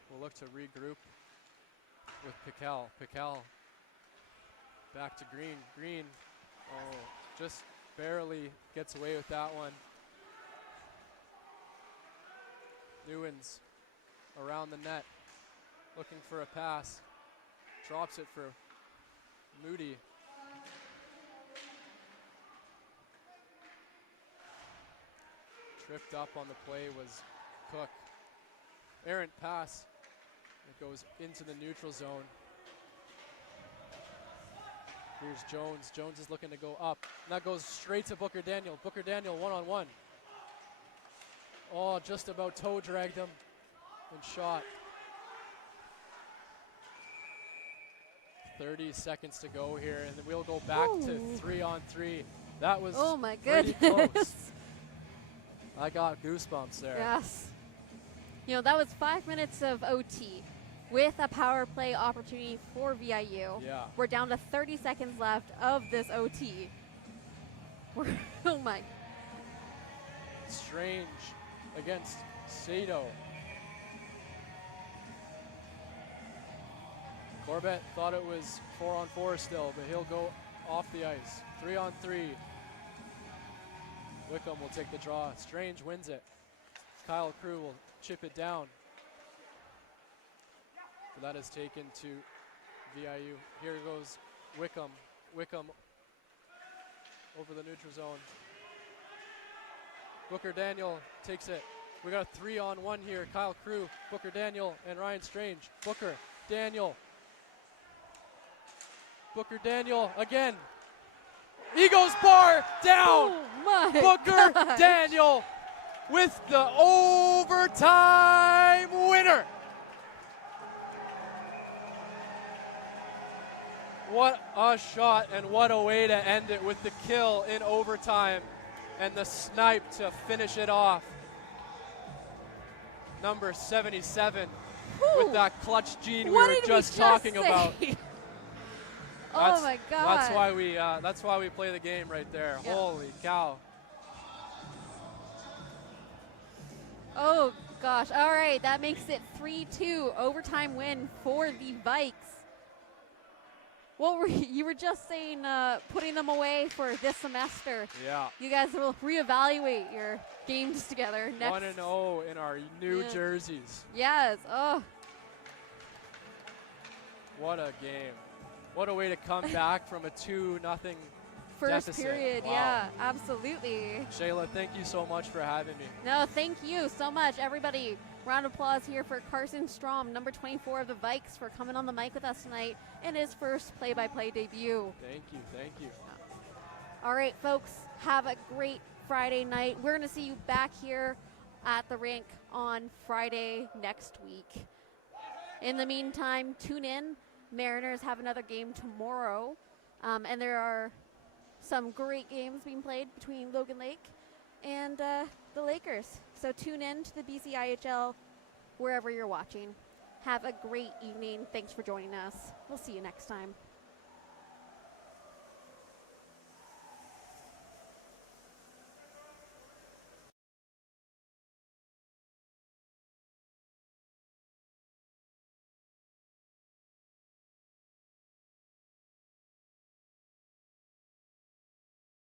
We'll look to regroup with Piquel. Piquel back to Green. Green, oh, just barely gets away with that one. Newen's around the net, looking for a pass. Drops it for Moody. Tripped up on the play was Cook. Errant pass. It goes into the neutral zone. Here's Jones. Jones is looking to go up. And that goes straight to Booker Daniel. Booker Daniel one-on-one. Oh, just about toe dragged him and shot. 30 seconds to go here, and then we'll go back to 3-on-3. That was oh my pretty goodness. close. I got goosebumps there. Yes. You know, that was 5 minutes of OT with a power play opportunity for VIU. Yeah. We're down to 30 seconds left of this OT. Oh my. Strange against Sato. Corbett thought it was 4-on-4 still, but he'll go off the ice. 3-on-3. Wickham will take the draw. Strange wins it. Kyle Crew will chip it down. But that is taken to VIU. Here goes Wickham. Wickham over the neutral zone. Booker Daniel takes it. We got a 3-on-1 here. Kyle Crew, Booker Daniel, and Ryan Strange. Booker, Daniel. Booker Daniel again. Eagles bar down. Oh my Booker gosh. Daniel with the overtime winner. What a shot and what a way to end it with the kill in overtime and the snipe to finish it off. Number 77 Whew. with that clutch gene we What were did just we talking say? about. Oh my God. That's why we play the game right there. Yeah. Holy cow. Oh gosh. All right, that makes it 3-2 overtime win for the Vikes. What were you were just saying? Putting them away for this semester. Yeah. You guys will reevaluate your games together next. 1-0 in our new Yeah. jerseys. Yes. Oh. What a game. What a way to come back from a 2-0 First deficit. period. Wow. Yeah. Absolutely. Shayla, thank you so much for having me. No, thank you so much, everybody. Round of applause here for Carson Strom, number 24 of the Vikes, for coming on the mic with us tonight in his first play-by-play debut. Thank you, thank you. All right, folks, have a great Friday night. We're going to see you back here at the rink on Friday next week. In the meantime, tune in. Mariners have another game tomorrow, and there are some great games being played between Logan Lake and the Lakers. So tune in to the BCIHL wherever you're watching. Have a great evening. Thanks for joining us. We'll see you next time.